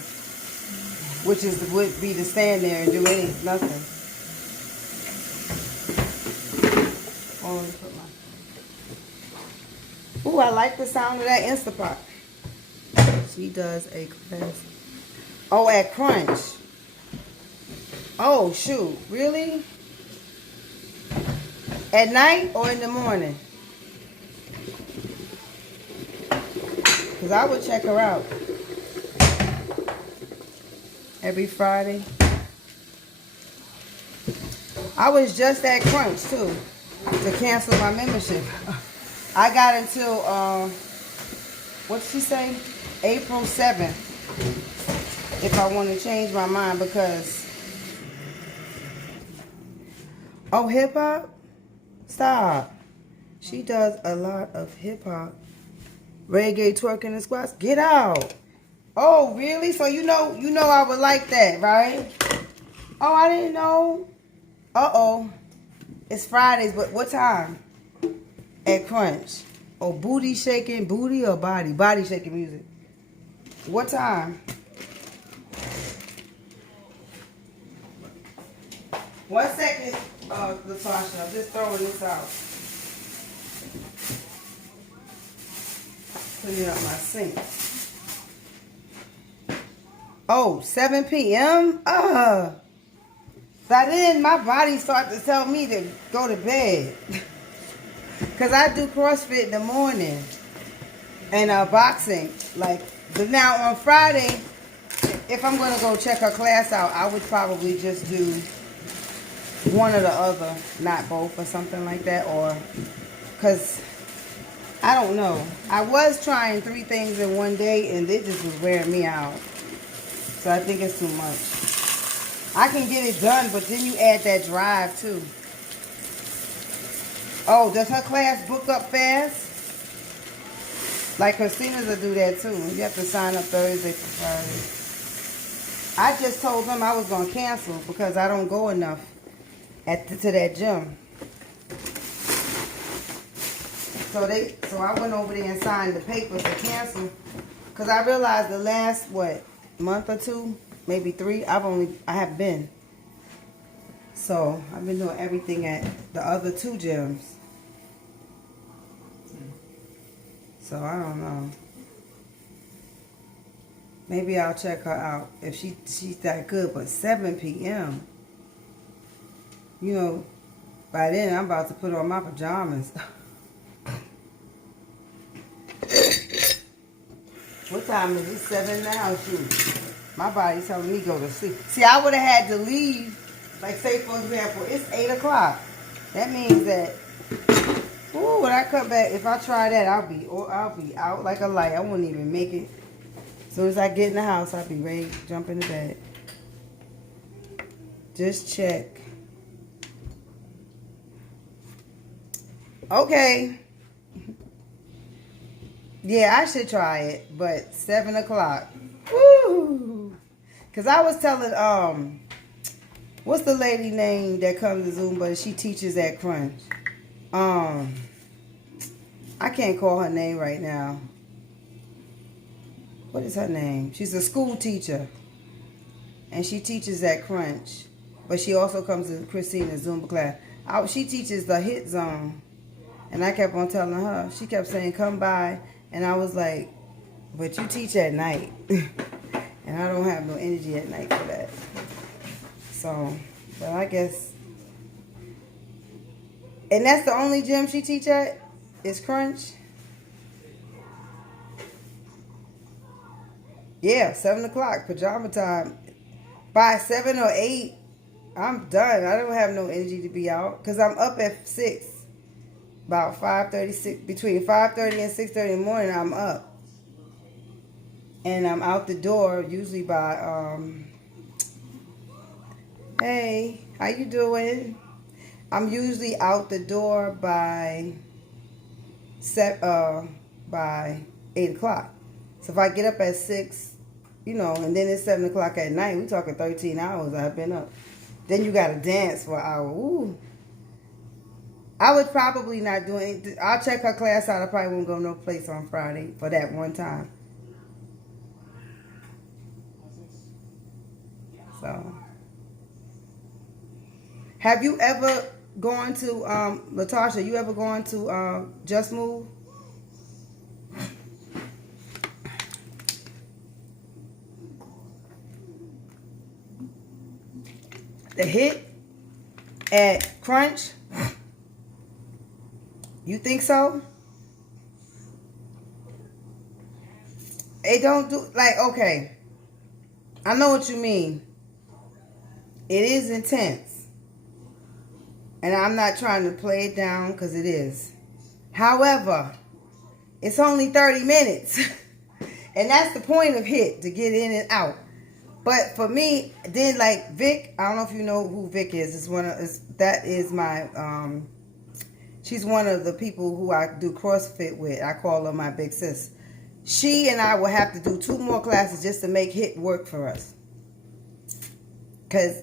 which would be to stand there and do nothing. Oh, let me put my... Ooh, I like the sound of that InstaPot. She does a class. Oh, at Crunch. Oh, shoot. Really? At night or in the morning? Because I would check her out. Every Friday. I was just at Crunch, too, to cancel my membership. I got until, what did she say? April 7th. If I want to change my mind because... Oh, hip-hop? Stop. She does a lot of hip-hop. Reggae, twerking, and squats. Get out. Oh, really? So you know I would like that, right? Oh, I didn't know. Uh-oh. It's Fridays, but what time? At Crunch. Oh, booty shaking, booty or body? Body shaking music. What time? 1 second, Latasha. I'm just throwing this out. Putting it up my sink. Oh, 7 p.m.? By then, my body started to tell me to go to bed. Because I do CrossFit in the morning. And boxing. Like, but now on Friday, if I'm going to go check her class out, I would probably just do one or the other, not both or something like that. Or, because... I don't know. I was trying 3 things in one day and it just was wearing me out. So I think it's too much. I can get it done, but then you add that drive too. Oh, does her class book up fast? Like Christina's will do that too. You have to sign up Thursday for Friday. I just told them I was going to cancel because I don't go enough to that gym. So I went over there and signed the papers to cancel because I realized the last month or 2, maybe 3, I have been. So I've been doing everything at the other 2 gyms. So I don't know. Maybe I'll check her out if she's that good. But 7 p.m. You know, by then I'm about to put on my pajamas. What time is it? 7 now? Shoot. My body's telling me go to sleep. See, I would have had to leave. Like, say, for example, it's 8 o'clock. That means that, when I come back, if I try that, I'll be out like a light. I won't even make it soon as I get in the house, I'll be ready to jump into bed. Just check. Okay. Yeah, I should try it, but 7 o'clock. Woo! Cause I was telling what's the lady name that comes to Zoom, but she teaches at Crunch. I can't call her name right now. What is her name? She's a school teacher, and she teaches at Crunch, but she also comes to Christina's Zumba class. She teaches the hit zone, and I kept on telling her. She kept saying, "Come by," and I was like, "But you teach at night." And I don't have no energy at night for that. So, but I guess. And that's the only gym she teach at? Is Crunch? Yeah, 7 o'clock, pajama time. By 7 or 8, I'm done. I don't have no energy to be out. Because I'm up at 6. About 5:36, between 5:30 and 6:30 in the morning, I'm up. And I'm out the door usually by, hey, how you doing? I'm usually out the door by 8 o'clock. So if I get up at 6, and then it's 7 o'clock at night, we're talking 13 hours I've been up. Then you got to dance for an hour. Ooh. I would probably not do anything. I'll check her class out. I probably won't go no place on Friday for that one time. So, have you ever gone to, Latasha, you ever gone to Just Move? The hit at Crunch? You think so? It don't do, okay. I know what you mean. It is intense. And I'm not trying to play it down because it is. However, it's only 30 minutes. And that's the point of hit, to get in and out. But for me, then Vic, I don't know if you know who Vic is. She's one of the people who I do CrossFit with. I call her my big sis. She and I will have to do 2 more classes just to make hit work for us. Cause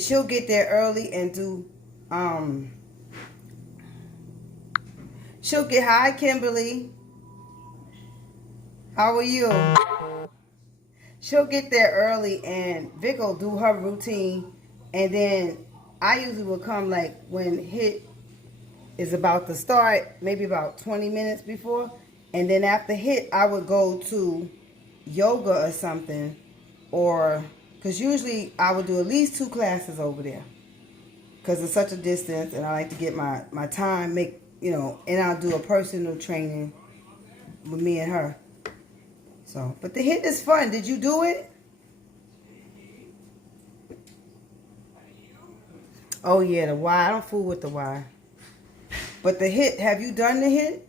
she'll get there early and do, she'll get, hi Kimberly. How are you? She'll get there early and Vic will do her routine, and then I usually will come when hit is about to start, maybe about 20 minutes before, and then after hit I would go to yoga or something, or because usually I would do at least 2 classes over there because it's such a distance, and I like to get my time, and I'll do a personal training with me and her. So, but the hit is fun. Did you do it? Oh yeah, the Y. I don't fool with the Y. But the hit, have you done the hit?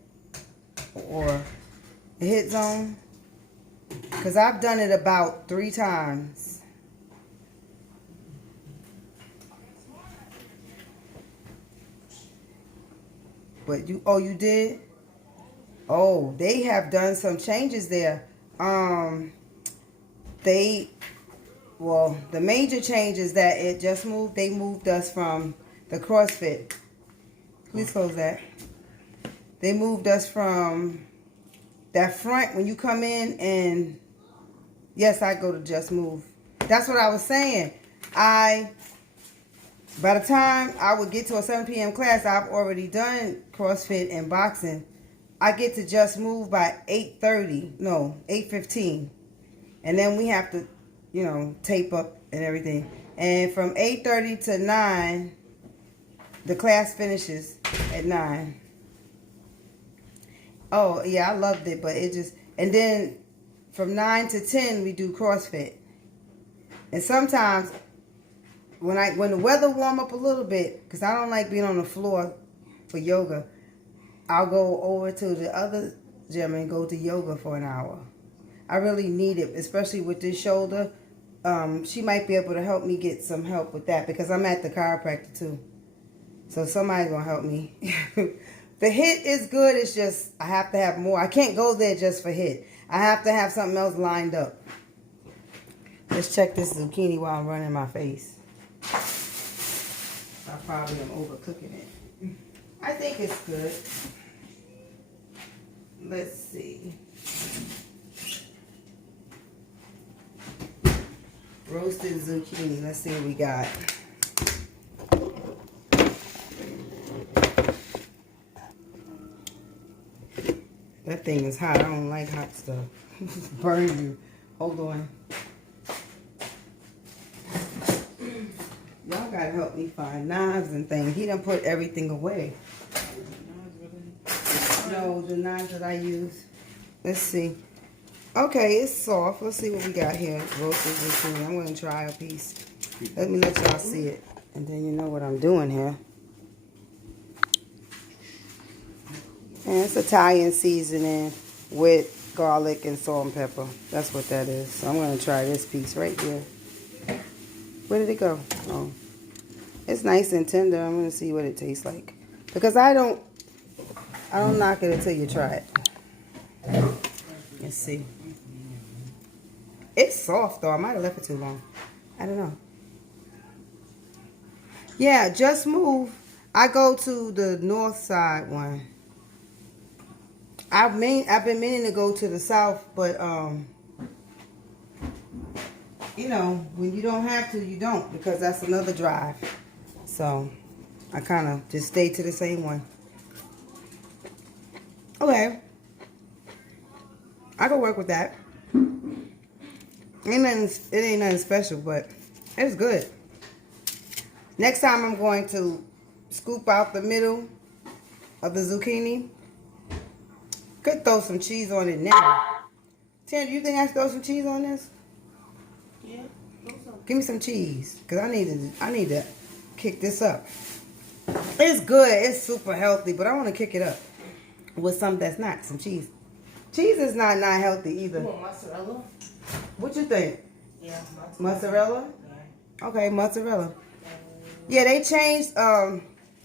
Or the hit zone? Because I've done it about 3 times. But you did? Oh, they have done some changes there. The major changes that it just moved, they moved us from the CrossFit. Please close that. They moved us from that front when you come in, and yes, I go to Just Move. That's what I was saying. By the time I would get to a 7 p.m. class, I've already done CrossFit and boxing. I get to Just Move by 8:15. And then we have to, tape up and everything. And from 8:30 to 9, the class finishes at 9. Oh, yeah, I loved it, but and then from 9 to 10, we do CrossFit. And sometimes when the weather warm up a little bit, because I don't like being on the floor for yoga, I'll go over to the other gym and go to yoga for an hour. I really need it, especially with this shoulder. She might be able to help me get some help with that because I'm at the chiropractor too. So somebody's going to help me. The HIIT is good. It's just I have to have more. I can't go there just for HIIT. I have to have something else lined up. Let's check this zucchini while I'm running my face. I probably am overcooking it. I think it's good. Let's see. Roasted zucchini. Let's see what we got. That thing is hot. I don't like hot stuff. Burn you. Hold on. Y'all gotta help me find knives and things. He done put everything away. No, the knives that I use. Let's see. Okay, it's soft. Let's see what we got here. Roasted zucchini. I'm gonna try a piece. Let me let y'all see it. And then you know what I'm doing here. And it's Italian seasoning with garlic and salt and pepper. That's what that is. So I'm going to try this piece right here. Where did it go? Oh, it's nice and tender. I'm going to see what it tastes like. Because I don't knock it until you try it. Let's see. It's soft though. I might have left it too long. I don't know. Yeah, Just Move. I go to the north side one. I've been meaning to go to the south, but you know, when you don't have to, you don't, because that's another drive. So I kind of just stay to the same one. Okay, I can work with that. It ain't nothing special, but it's good. Next time I'm going to scoop out the middle of the zucchini. Could throw some cheese on it now. Tim, do you think I should throw some cheese on this? Yeah. Give me some cheese, cause I need to kick this up. It's good. It's super healthy, but I want to kick it up with something that's not some cheese. Cheese is not healthy either. You want mozzarella? What you think? Yeah, Mozzarella. Yeah. Okay, mozzarella. Yeah, they changed.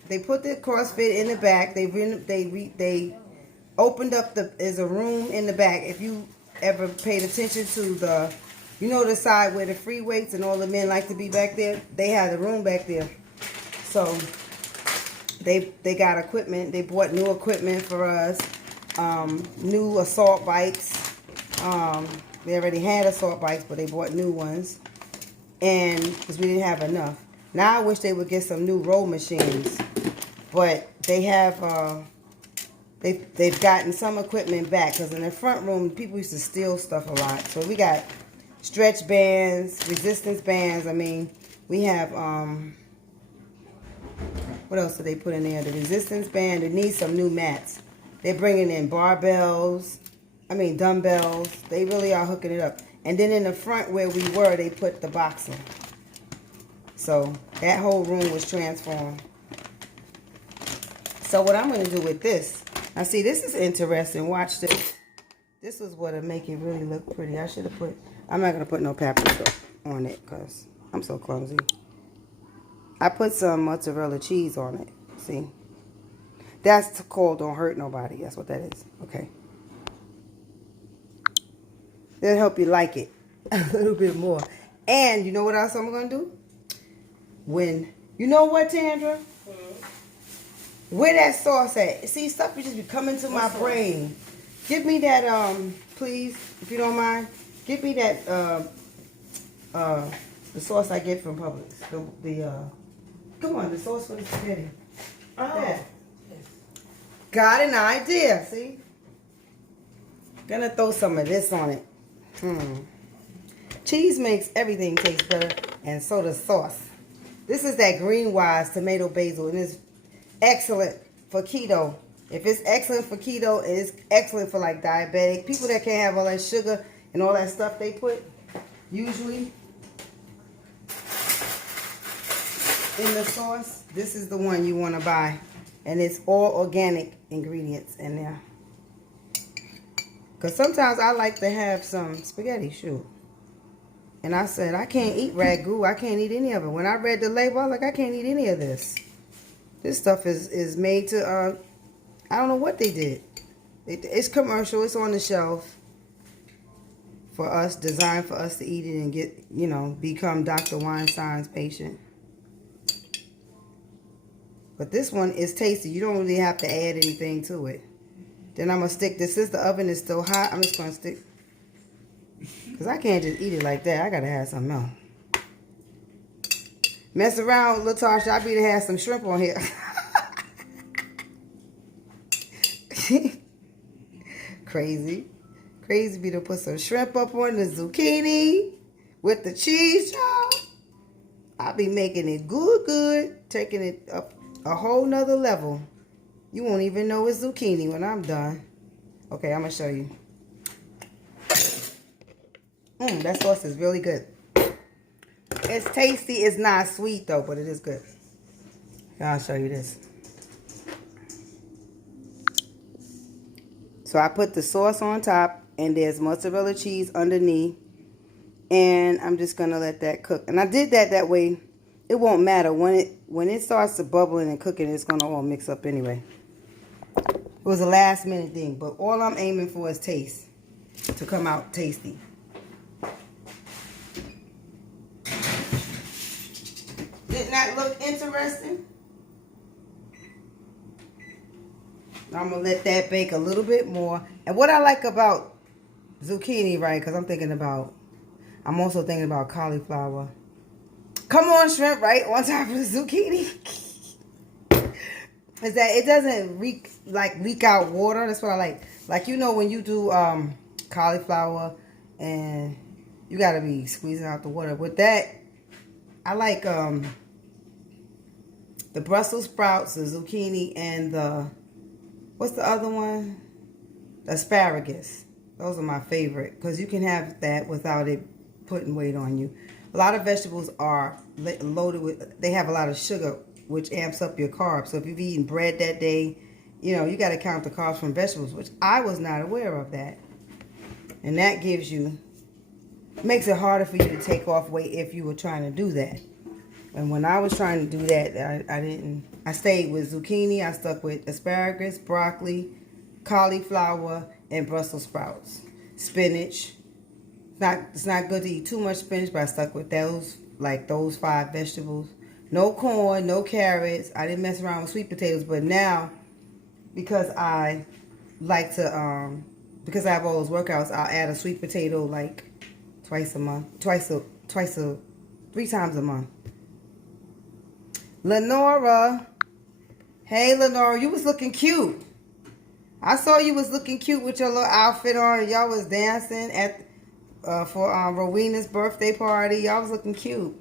They put the CrossFit in the back. They opened up there's a room in the back. If you ever paid attention to the, you know, the side where the free weights and all the men like to be back there, they had a room back there. So they got equipment. They bought new equipment for us, new assault bikes. They already had assault bikes, but they bought new ones, and because we didn't have enough. Now I wish they would get some new row machines, but they have. They've gotten some equipment back, because in the front room, people used to steal stuff a lot. So we got stretch bands, resistance bands. I mean, we have, what else did they put in there? The resistance band. They need some new mats. They're bringing in dumbbells. They really are hooking it up. And then in the front where we were, they put the boxing. So that whole room was transformed. So what I'm going to do with this, now see, this is interesting. Watch this. This is what'll make it really look pretty. I should have put, I'm not going to put no paprika on it because I'm so clumsy. I put some mozzarella cheese on it. See? That's called Don't Hurt Nobody. That's what that is. Okay. That'll help you like it a little bit more. And you know what else I'm going to do? You know what, Tandra? Where that sauce at? See, stuff just be coming to my brain. Give me that, please, if you don't mind. Give me that, the sauce I get from Publix. Come on, the sauce for the spaghetti. Oh. Yes. Got an idea, see? Gonna throw some of this on it. Cheese makes everything taste better, and so does sauce. This is that Green Wise tomato basil, and it's excellent for keto. If it's excellent for keto, it's excellent for like diabetic people that can't have all that sugar and all that stuff they put usually in the sauce. This is the one you want to buy, and it's all organic ingredients in there. Because sometimes I like to have some spaghetti, shoot. And I said, I can't eat ragu. I can't eat any of it. When I read the label, I was like, I can't eat any of this. This stuff is made to, I don't know what they did. It's commercial. It's on the shelf for us, designed for us to eat it and get, you know, become Dr. Weinstein's patient. But this one is tasty. You don't really have to add anything to it. Then I'm going to stick this. Since the oven is still hot, I'm just going to stick. Because I can't just eat it like that. I got to have something else. Mess around, Latasha. I be to have some shrimp on here. Crazy. Crazy be to put some shrimp up on the zucchini with the cheese, y'all. I'll be making it good. Taking it up a whole nother level. You won't even know it's zucchini when I'm done. Okay, I'm going to show you. That sauce is really good. It's tasty. It's not sweet, though, but it is good. I'll show you this. So I put the sauce on top, and there's mozzarella cheese underneath. And I'm just going to let that cook. And I did that way. It won't matter. When it starts to bubbling and cooking, it's going to all mix up anyway. It was a last minute thing, but all I'm aiming for is taste, to come out tasty. Didn't that look interesting? I'm going to let that bake a little bit more. And what I like about zucchini, right, because I'm also thinking about cauliflower. Come on, shrimp, right, on top of the zucchini. Is that it doesn't leak out water. That's what I like. Like, you know, when you do cauliflower and you got to be squeezing out the water. With that, I like the Brussels sprouts, the zucchini, and the, what's the other one? The asparagus. Those are my favorite because you can have that without it putting weight on you. A lot of vegetables are loaded with, they have a lot of sugar, which amps up your carbs. So if you've eaten bread that day, you know, you got to count the carbs from vegetables, which I was not aware of that. And that makes it harder for you to take off weight if you were trying to do that. And when I was trying to do that, I stayed with zucchini. I stuck with asparagus, broccoli, cauliflower, and Brussels sprouts. Spinach. It's not good to eat too much spinach, but I stuck with those 5 vegetables. No corn, no carrots. I didn't mess around with sweet potatoes, but now, because I like to, because I have all those workouts, I'll add a sweet potato like twice a month, 3 times a month. Lenora, hey Lenora, you was looking cute. I saw you was looking cute with your little outfit on, and y'all was dancing for Rowena's birthday party. Y'all was looking cute.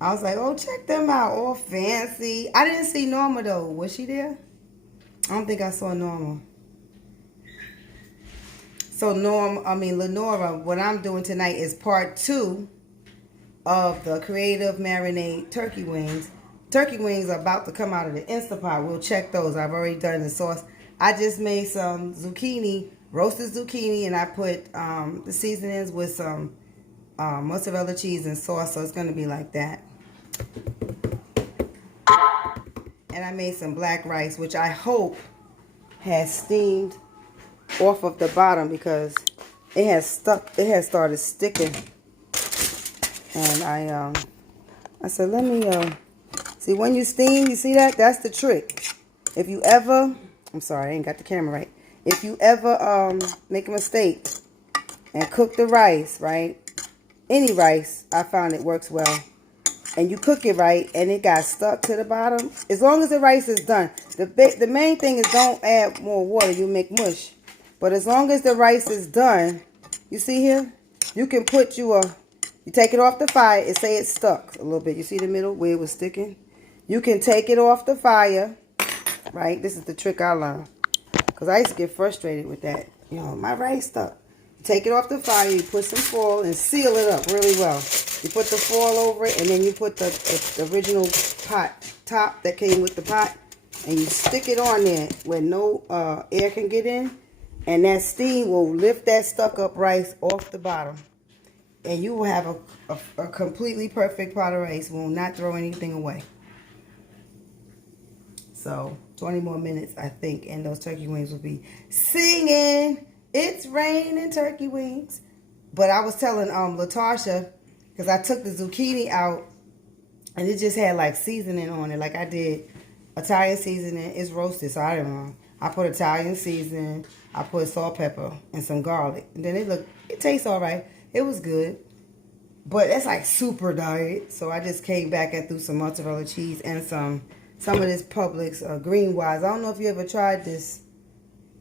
I was like, oh, check them out, all fancy. I didn't see Norma, though. Was she there? I don't think I saw Norma. So, Lenora, what I'm doing tonight is part 2 of the Creative Marinate Turkey Wings. Turkey wings are about to come out of the InstaPot. We'll check those. I've already done the sauce. I just made some zucchini, roasted zucchini, and I put the seasonings with some mozzarella cheese and sauce, so it's going to be like that. And I made some black rice, which I hope has steamed off of the bottom because it has started sticking. And I said, let me, see, when you steam, you see that? That's the trick. If you ever, I'm sorry, I ain't got the camera right. If you ever make a mistake and cook the rice, right? Any rice, I found it works well. And you cook it right and it got stuck to the bottom. As long as the rice is done. The main thing is don't add more water. You make mush. But as long as the rice is done, you see here? You can put you take it off the fire and say it's stuck a little bit. You see the middle where it was sticking? You can take it off the fire, right? This is the trick I learned. Because I used to get frustrated with that. You know, my rice stuck. Take it off the fire, you put some foil and seal it up really well. You put the foil over it and then you put the original pot top that came with the pot. and you stick it on there where no air can get in, and that steam will lift that stuck up rice off the bottom, and you will have a completely perfect pot of rice. Will not throw anything away. So 20 more minutes, I think, and those turkey wings will be singing. It's raining turkey wings. But I was telling Latasha, because I took the zucchini out, and it just had like seasoning on it. Like I did Italian seasoning. It's roasted, so I didn't know. I put Italian seasoning. I put salt, pepper, and some garlic. And then it tastes all right. It was good. But that's like super diet. So I just came back and threw some mozzarella cheese and some of this Publix green wise. I don't know if you ever tried this,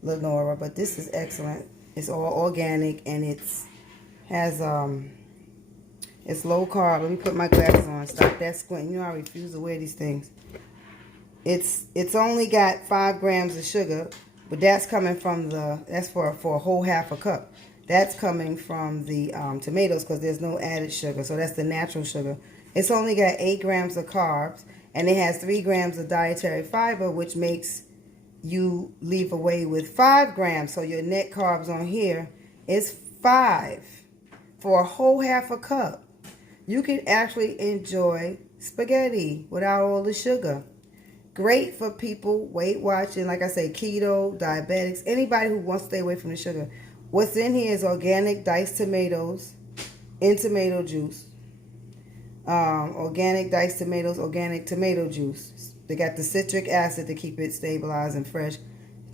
Lenora, but this is excellent. It's all organic, and it's low carb. Let me put my glasses on. Stop that squinting. You know I refuse to wear these things. It's only got 5 grams of sugar, but that's coming from that's for a whole half a cup. That's coming from the tomatoes, because there's no added sugar. So that's the natural sugar. It's only got 8 grams of carbs, and it has 3 grams of dietary fiber, which makes you leave away with 5 grams. So your net carbs on here is 5 for a whole half a cup. You can actually enjoy spaghetti without all the sugar. Great for people Weight Watching, like I say, keto, diabetics, anybody who wants to stay away from the sugar. What's in here is organic diced tomatoes in tomato juice. Organic diced tomatoes, organic tomato juice. They got the citric acid to keep it stabilized and fresh.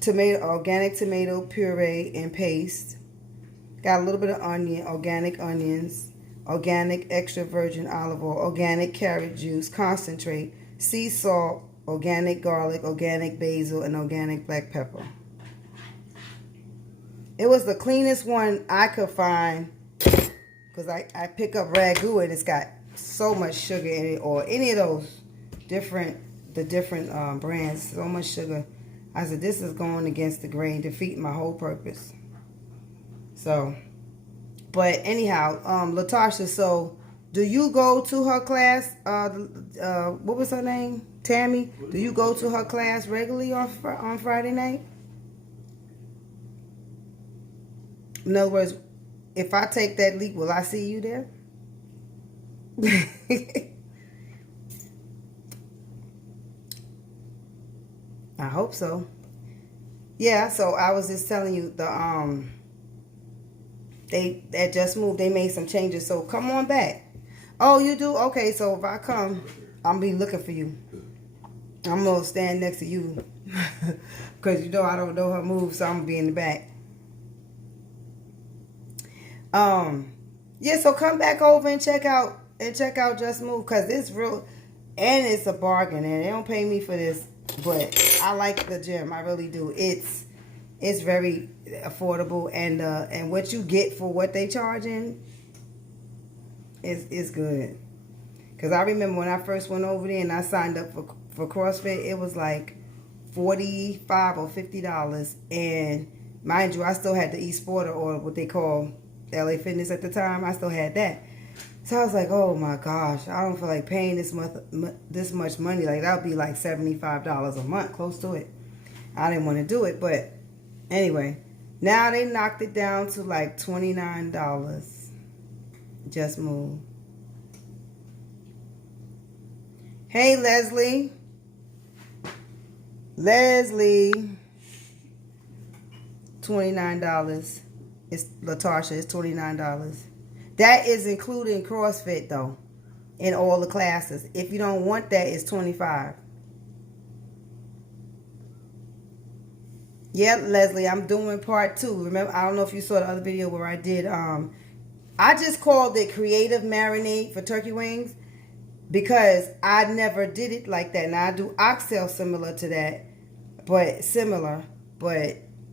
Organic tomato puree and paste. Got a little bit of onion, organic onions, organic extra virgin olive oil, organic carrot juice, concentrate, sea salt, organic garlic, organic basil, and organic black pepper. It was the cleanest one I could find, because I pick up ragu and it's got so much sugar in it, or any of those different brands, so much sugar. I said, this is going against the grain, defeating my whole purpose. So, but anyhow, Latasha, so do you go to her class? What was her name? Tammy? Do you go to her class regularly on Friday night? In other words, if I take that leap, will I see you there? I hope so. Yeah, so I was just telling you, they Just Moved, they made some changes, so come on back. Oh, you do? Okay, so if I come, I'll be looking for you. I'm gonna stand next to you because you know I don't know her moves, so I'm gonna be in the back. Yeah, so come back over and check out Just Move, because it's real, and it's a bargain, and they don't pay me for this, but I like the gym. I really do. It's very affordable, and what you get for what they charging is good. Because I remember when I first went over there and I signed up for CrossFit, it was like $45 or $50, and mind you, I still had the eSporter, or what they call LA Fitness at the time. I still had that. So I was like, oh my gosh, I don't feel like paying this much money. Like, that would be like $75 a month, close to it. I didn't want to do it, but anyway, now they knocked it down to like $29. Just Move. Hey, Leslie. $29. It's Latasha. It's $29. That is including CrossFit though, in all the classes. If you don't want that, it's $25. Yep, Leslie, I'm doing part 2. Remember, I don't know if you saw the other video where I did. I just called it Creative Marinade for turkey wings, because I never did it like that. Now I do oxtail similar to that, but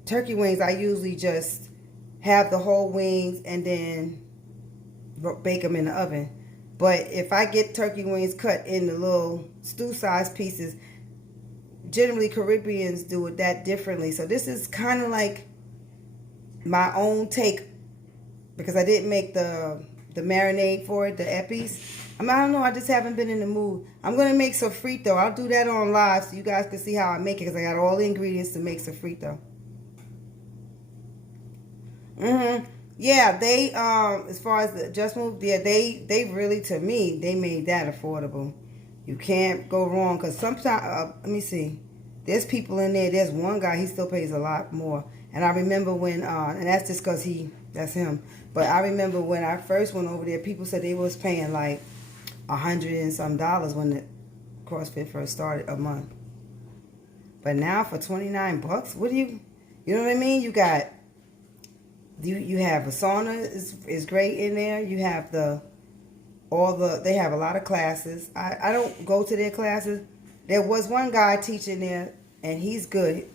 turkey wings I usually just have the whole wings and then bake them in the oven. But if I get turkey wings cut in the little stew-sized pieces, generally Caribbeans do it that differently. So this is kind of like my own take, because I didn't make the marinade for it, the eppies. I don't know. I just haven't been in the mood. I'm going to make sofrito. I'll do that on live so you guys can see how I make it because I got all the ingredients to make sofrito. Yeah, they, as far as the Just Move, yeah, they really, to me, they made that affordable. You can't go wrong because sometimes, let me see. There's people in there. There's one guy, he still pays a lot more. And I remember when, and that's just because that's him. But I remember when I first went over there, people said they was paying like $100 and some when the CrossFit first started a month. But now for $29, what do you know what I mean? You got, you have a sauna is great in there. You have they have a lot of classes. I don't go to their classes. There was one guy teaching there, and he's good.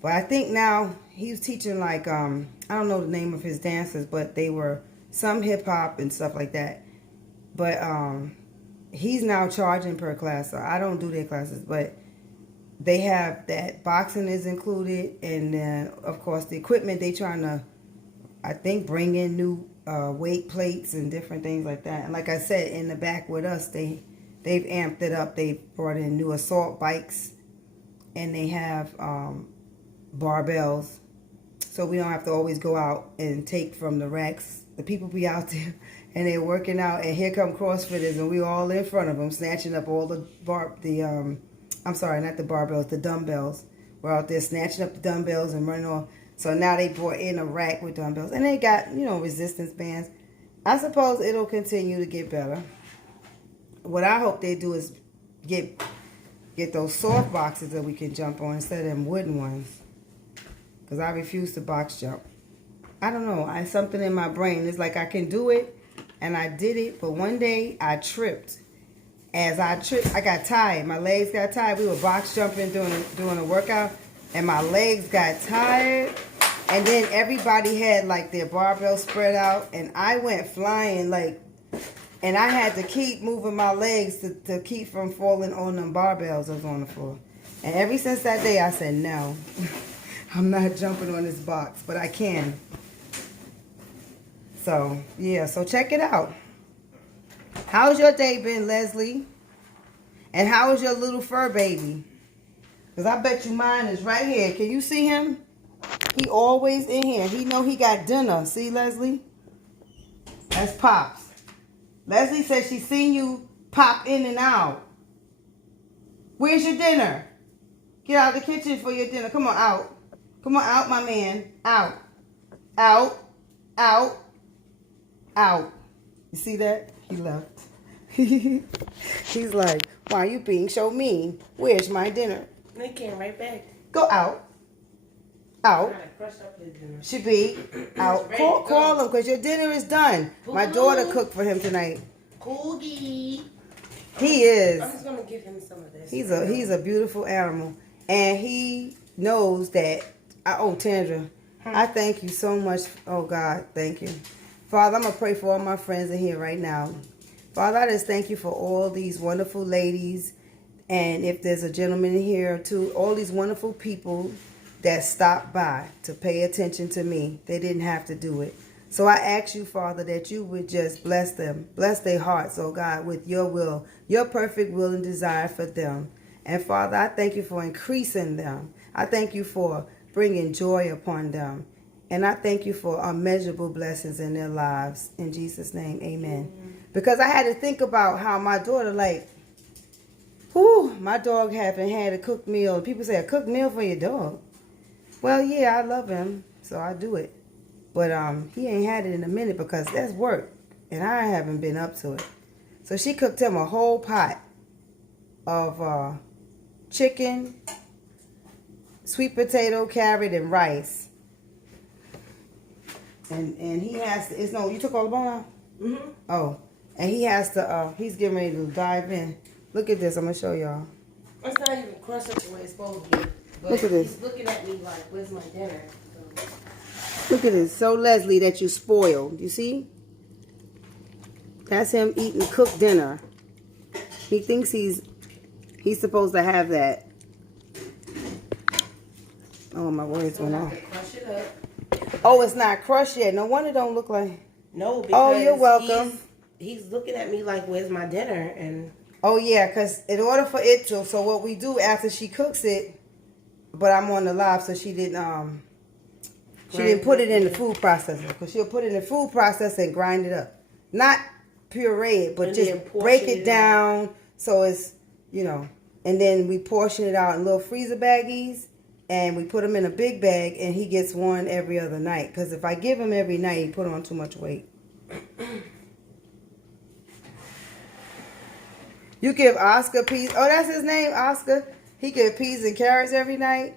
But I think now he's teaching like, I don't know the name of his dancers, but they were some hip hop and stuff like that. But he's now charging per class. So I don't do their classes, but they have that boxing is included. And then, of course, the equipment, they trying to, I think, bring in new weight plates and different things like that. And like I said, in the back with us, they've amped it up. They've brought in new assault bikes, and they have barbells, so we don't have to always go out and take from the racks. The people be out there and they're working out, and here come CrossFitters, and we all in front of them snatching up all the I'm sorry, not the barbells, the dumbbells. We're out there snatching up the dumbbells and running off. So now they brought in a rack with dumbbells, and they got, resistance bands. I suppose it'll continue to get better. What I hope they do is get those soft boxes that we can jump on instead of them wooden ones. Because I refuse to box jump. I don't know. Something in my brain. It's like I can do it, and I did it. But one day I tripped. As I tripped, I got tired. My legs got tired. We were box jumping doing a workout, and my legs got tired. And then everybody had like their barbell spread out, and I went flying and I had to keep moving my legs to keep from falling on them barbells that was on the floor. And ever since that day, I said, no, I'm not jumping on this box, but I can. So, yeah, so check it out. How's your day been, Leslie? And how is your little fur baby? Because I bet you mine is right here. Can you see him? He always in here. He know he got dinner. See, Leslie? That's Pops. Leslie said she seen you pop in and out. Where's your dinner? Get out of the kitchen for your dinner. Come on, out. Come on, out, my man. Out. Out. Out. Out. You see that? He left. He's like, why are you being so mean? Where's my dinner? They came right back. Go out. Out. Crush up his dinner. Should be out. Call him because your dinner is done. My daughter cooked for him tonight. Coogie. He is. I'm just gonna give him some of this. He's a beautiful animal, and he knows that. Tandra, I thank you so much. Oh God, thank you, Father. I'm gonna pray for all my friends in here right now. Father, I just thank you for all these wonderful ladies, and if there's a gentleman in here too, all these wonderful people that stopped by to pay attention to me. They didn't have to do it. So I ask you, Father, that you would just bless them. Bless their hearts, oh God, with your will, your perfect will and desire for them. And Father, I thank you for increasing them. I thank you for bringing joy upon them. And I thank you for unmeasurable blessings in their lives. In Jesus' name, amen. Because I had to think about how my daughter, my dog haven't had a cooked meal. People say, a cooked meal for your dog. Well, yeah, I love him, so I do it. But he ain't had it in a minute because that's work, and I haven't been up to it. So she cooked him a whole pot of chicken, sweet potato, carrot, and rice. And he has to, you took all the bone out? Mm-hmm. Oh, and he has to, he's getting ready to dive in. Look at this, I'm going to show y'all. It's not even crushed up the way it's supposed to be. But look at this. He's looking at me like, where's my dinner? So. Look at this. So, Leslie, that you spoiled. You see? That's him eating cooked dinner. He thinks he's supposed to have that. Oh, my words went off. Crush it up. Oh, it's not crushed yet. No wonder it don't look like... No, because Oh, you're welcome. He's looking at me like, "Where's my dinner?" And Oh yeah, because in order for it to, so what we do after she cooks it, but I'm on the live, so she didn't put it in the food processor, because she'll put it in the food processor and grind it up, not puree it, but and just then break portion it down so it's and then we portion it out in little freezer baggies, and we put them in a big bag, and he gets one every other night, because if I give him every night, he put on too much weight. You give Oscar peas. Oh, that's his name, Oscar. He give peas and carrots every night.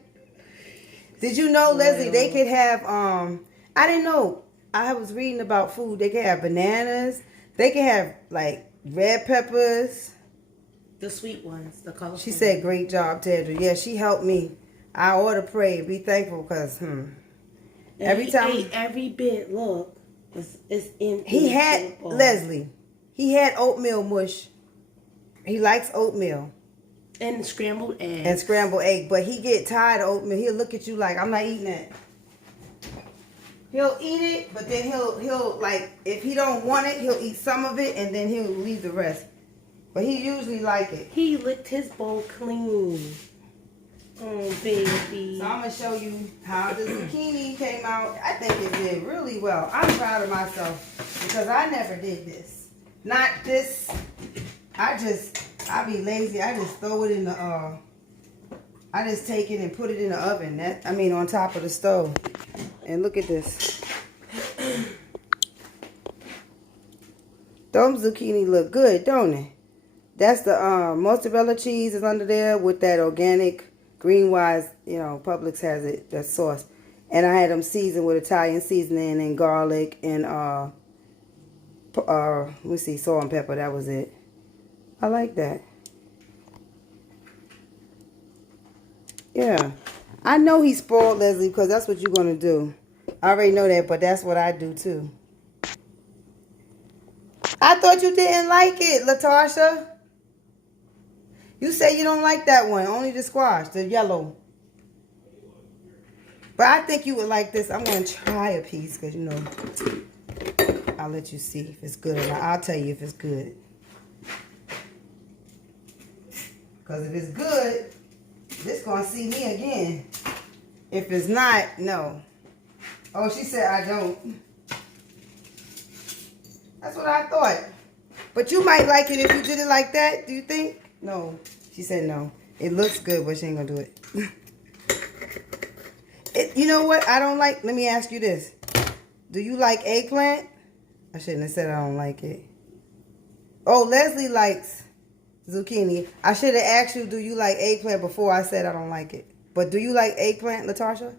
Did you know, Leslie, they could have, I didn't know. I was reading about food. They could have bananas. They could have, like, red peppers. the sweet ones, the colorful. She said, great job, Tedra. Yeah, she helped me. I ought to pray. Be thankful, because, every he time. ate every bit. Look, it's in. He had, Leslie, he had oatmeal mush. He likes oatmeal. And scrambled eggs. And scrambled egg. But he get tired of oatmeal. He'll look at you like, I'm not eating that. He'll eat it, but then he'll like, if he don't want it, he'll eat some of it, and then he'll leave the rest. But he usually like it. He licked his bowl clean. Oh, baby. So I'm going to show you how the zucchini came out. I think it did really well. I'm proud of myself, because I never did this. Not this. I be lazy. I just throw it in the, I just take it and put it in the oven. On top of the stove. And look at this. Those zucchini look good, don't they? That's the mozzarella cheese is under there with that organic green wise, Publix has it, that sauce. And I had them seasoned with Italian seasoning and garlic and let's see, salt and pepper. That was it. I like that. Yeah. I know he's spoiled, Leslie, because that's what you're going to do. I already know that, but that's what I do, too. I thought you didn't like it, Latasha. You say you don't like that one, only the squash, the yellow. But I think you would like this. I'm going to try a piece, because, I'll let you see if it's good or not. I'll tell you if it's good. Because if it's good, this going to see me again. If it's not, no. Oh, she said I don't. That's what I thought. But you might like it if you did it like that, do you think? No. She said no. It looks good, but she ain't going to do it. You know what I don't like? Let me ask you this. Do you like eggplant? I shouldn't have said I don't like it. Oh, Leslie likes zucchini. I should have asked you, do you like eggplant before I said I don't like it. But do you like eggplant, Latasha?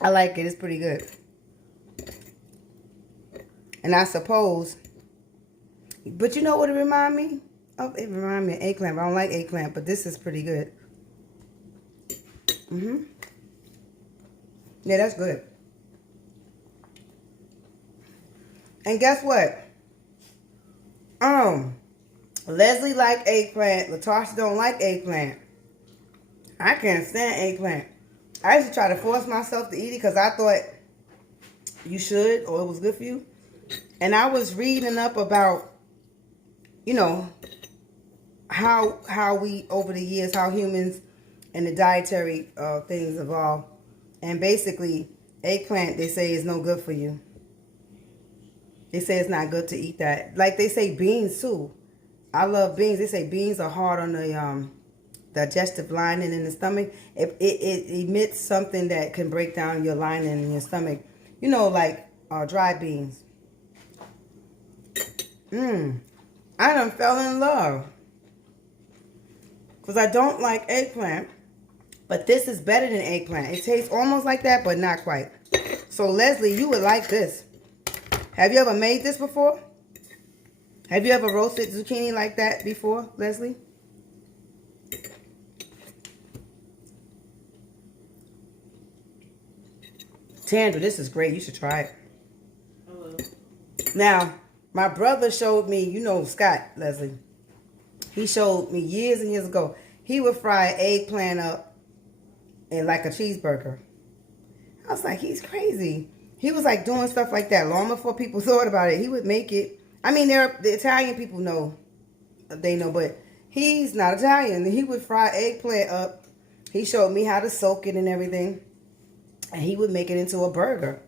I like it. It's pretty good. And I suppose, but you know what it remind me of? It remind me of eggplant. But I don't like eggplant, but this is pretty good. Yeah, that's good. And guess what? Leslie like eggplant. Latasha don't like eggplant. I can't stand eggplant. I used to try to force myself to eat it because I thought you should or it was good for you. And I was reading up about, how we, over the years, how humans and the dietary things evolve. And basically, eggplant, they say, is no good for you. They say it's not good to eat that. Like they say beans, too. I love beans. They say beans are hard on the digestive lining in the stomach. It emits something that can break down your lining in your stomach. Like dry beans. I done fell in love. Because I don't like eggplant. But this is better than eggplant. It tastes almost like that, but not quite. So, Leslie, you would like this. Have you ever made this before? Have you ever roasted zucchini like that before, Leslie? Tandra, this is great. You should try it. Hello. Now, my brother showed me, Scott, Leslie. He showed me years and years ago. He would fry eggplant up and like a cheeseburger. I was like, he's crazy. He was like doing stuff like that long before people thought about it. He would make it. I mean, the Italian people know, they know, but he's not Italian. He would fry eggplant up. He showed me how to soak it and everything, and he would make it into a burger.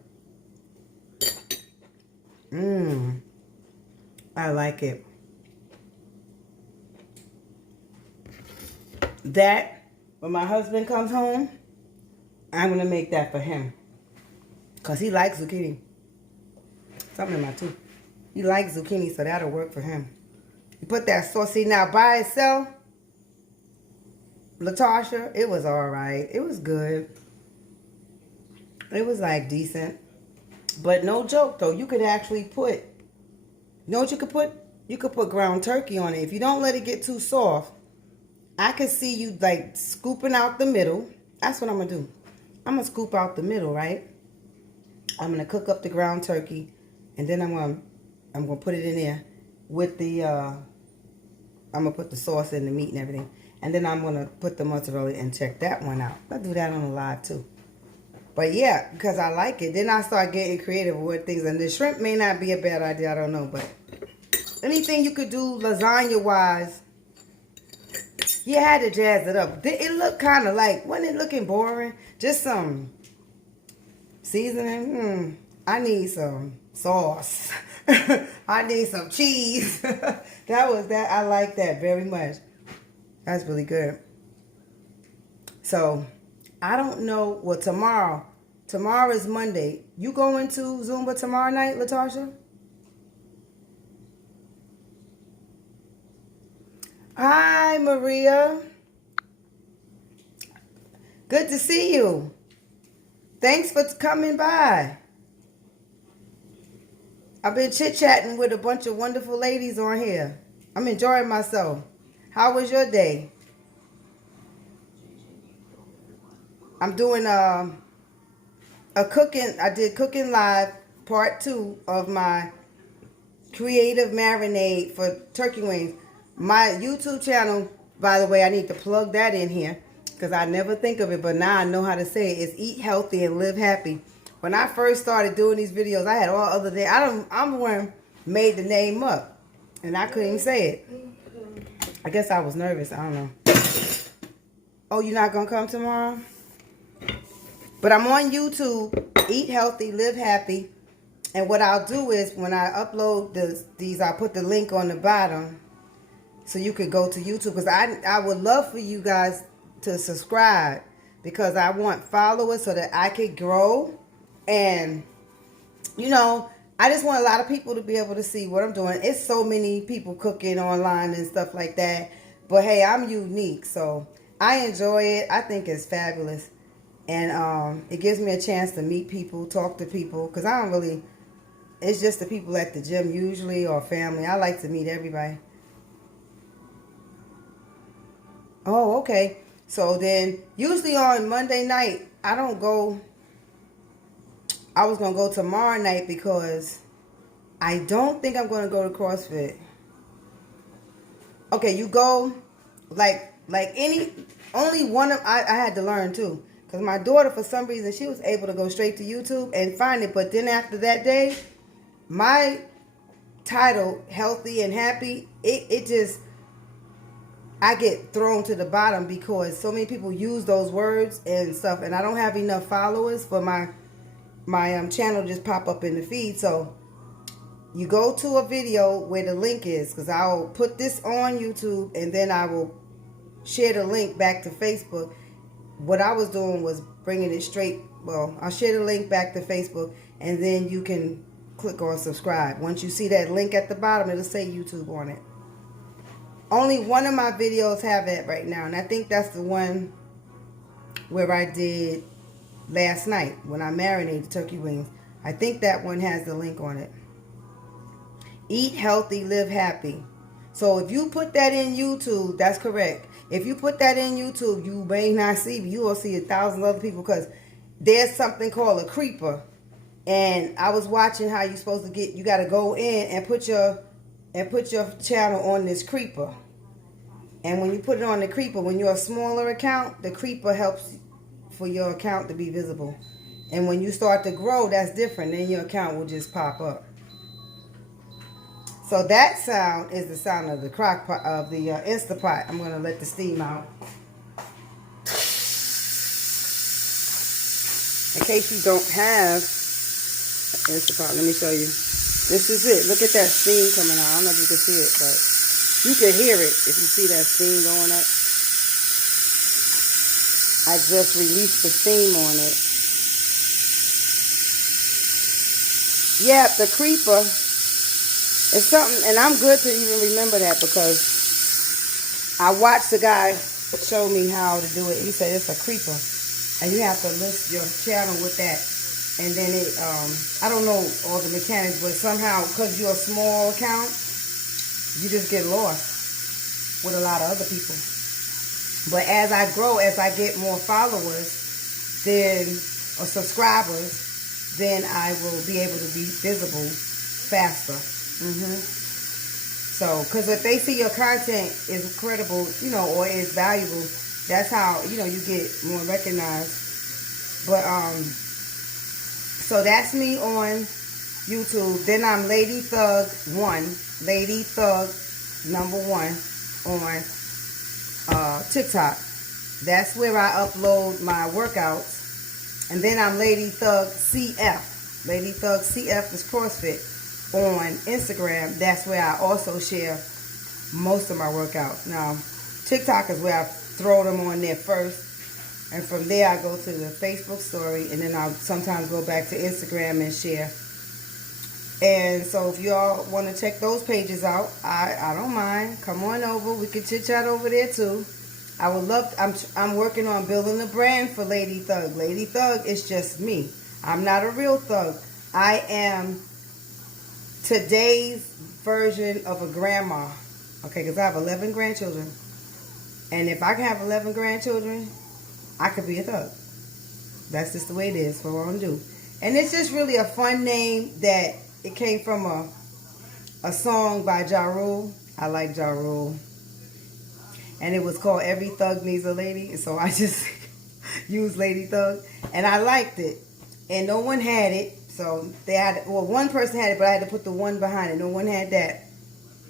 I like it. That, when my husband comes home, I'm going to make that for him. Because he likes zucchini. Something in my tooth. He likes zucchini, so that'll work for him. You put that sauce. See, now by itself, Latasha, it was alright. It was good. It was like decent. But no joke, though. You could actually put, you know what you could put? You could put ground turkey on it. If you don't let it get too soft, I could see you like scooping out the middle. That's what I'm going to do. I'm going to scoop out the middle, right? I'm going to cook up the ground turkey. And then I'm going to put it in there with the, I'm going to put the sauce in the meat and everything. And then I'm going to put the mozzarella and check that one out. I'll do that on the live too. But yeah, because I like it. Then I start getting creative with things. And the shrimp may not be a bad idea. I don't know. But anything you could do lasagna-wise, you had to jazz it up. It looked kind of like, wasn't it looking boring? Just some seasoning. I need some sauce. I need some cheese. That was that. I like that very much. That's really good. So, I don't know. Well, tomorrow is Monday. You going to Zumba tomorrow night, Latasha? Hi, Maria. Good to see you. Thanks for coming by. I've been chit-chatting with a bunch of wonderful ladies on here. I'm enjoying myself. How was your day? I'm doing a cooking. I did cooking live part 2 of my creative marinade for turkey wings. My YouTube channel, by the way, I need to plug that in here because I never think of it, but now I know how to say it. It's Eat Healthy and Live Happy. When I first started doing these videos, I had all other things. I'm the one made the name up, and I couldn't even say it. I guess I was nervous. I don't know. Oh, you're not gonna come tomorrow? But I'm on YouTube, Eat Healthy, Live Happy. And what I'll do is when I upload these, I'll put the link on the bottom so you could go to YouTube. Because I would love for you guys to subscribe because I want followers so that I could grow. And, you know, I just want a lot of people to be able to see what I'm doing. It's so many people cooking online and stuff like that. But, hey, I'm unique. So I enjoy it. I think it's fabulous. And it gives me a chance to meet people, talk to people. Because I don't really, it's just the people at the gym usually or family. I like to meet everybody. Oh, okay. So then, usually on Monday night, I don't go. I was going to go tomorrow night because I don't think I'm going to go to CrossFit. Okay, you go, only one of, I had to learn too. Because my daughter, for some reason, she was able to go straight to YouTube and find it. But then after that day, my title, Healthy and Happy, it just, I get thrown to the bottom because so many people use those words and stuff. And I don't have enough followers for my channel just pop up in the feed. So you go to a video where the link is, because I'll put this on YouTube and then I will share the link back to Facebook. What I was doing was bringing it straight. Well, I'll share the link back to Facebook and then you can click on subscribe. Once you see that link at the bottom, it'll say YouTube on it. Only one of my videos have it right now, and I think that's the one where I did last night when I marinated turkey wings. I think that one has the link on it. Eat Healthy, Live Happy. So if you put that in YouTube, that's correct. If you put that in YouTube, you may not see, you will see 1,000 other people because there's something called a creeper. And I was watching how you're supposed to get, you got to go in and put your channel on this creeper. And when you put it on the creeper, when you're a smaller account, the creeper helps for your account to be visible. And when you start to grow, that's different. Then your account will just pop up. So that sound is the sound of the crock pot, of the InstaPot. I'm going to let the steam out. In case you don't have InstaPot, let me show you. This is it. Look at that steam coming out. I don't know if you can see it, but you can hear it if you see that steam going up. I just released the steam on it. Yeah, the creeper is something, and I'm good to even remember that because I watched the guy show me how to do it. He said it's a creeper, and you have to list your channel with that. And then it, I don't know all the mechanics, but somehow, because you're a small account, you just get lost with a lot of other people. But as I grow, as I get more followers, then, or subscribers, then I will be able to be visible faster. So, because if they see your content is credible, you know, or is valuable, that's how, you know, you get more recognized. But, so that's me on YouTube. Then I'm Lady Thug 1, Lady Thug #1 on TikTok. That's where I upload my workouts. And then I'm Lady Thug CF. Lady Thug CF is CrossFit on Instagram. That's where I also share most of my workouts. Now, TikTok is where I throw them on there first. And from there, I go to the Facebook story. And then I'll sometimes go back to Instagram and share. And so if y'all want to check those pages out, I don't mind. Come on over. We can chit chat over there too. I would love to, I'm working on building a brand for Lady Thug. Lady Thug is just me. I'm not a real thug. I am today's version of a grandma. Okay, because I have 11 grandchildren. And if I can have 11 grandchildren, I could be a thug. That's just the way it is. What we're going to do. And it's just really a fun name that it came from a song by Ja Rule. I like Ja Rule. And it was called Every Thug Needs a Lady. And so I just used Lady Thug. And I liked it. And no one had it. So they had, well, one person had it, but I had to put the one behind it. No one had that.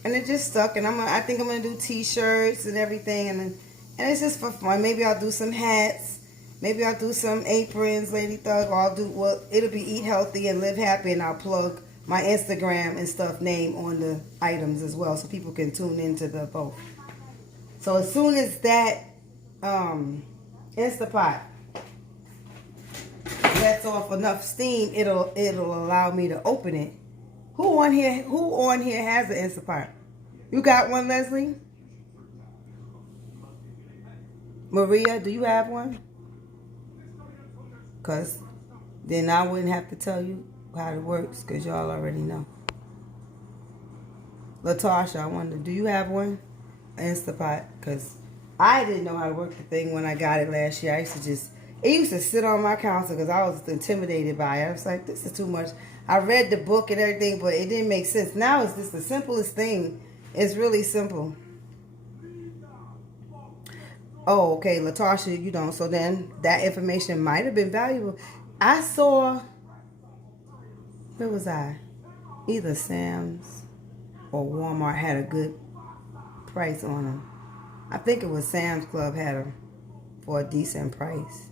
And it just stuck. And I think I'm going to do t-shirts and everything. And it's just for fun. Maybe I'll do some hats. Maybe I'll do some aprons, Lady Thug. Or I'll do, well, it'll be Eat Healthy and Live Happy. And I'll plug my Instagram and stuff name on the items as well. So people can tune into the both. So as soon as that InstaPot lets off enough steam, it'll allow me to open it. Who on here has an InstaPot? You got one, Leslie? Maria, do you have one? Because then I wouldn't have to tell you how it works, because y'all already know. Latasha, I wonder, do you have one? InstaPot? Because I didn't know how to work the thing when I got it last year. It used to sit on my counter because I was intimidated by it. I was like, this is too much. I read the book and everything, but it didn't make sense. Now it's just the simplest thing. It's really simple. Oh, okay, Latasha, you don't. So then that information might have been valuable. I saw, where was I? Either Sam's or Walmart had a good price on them. I think it was Sam's Club had them for a decent price.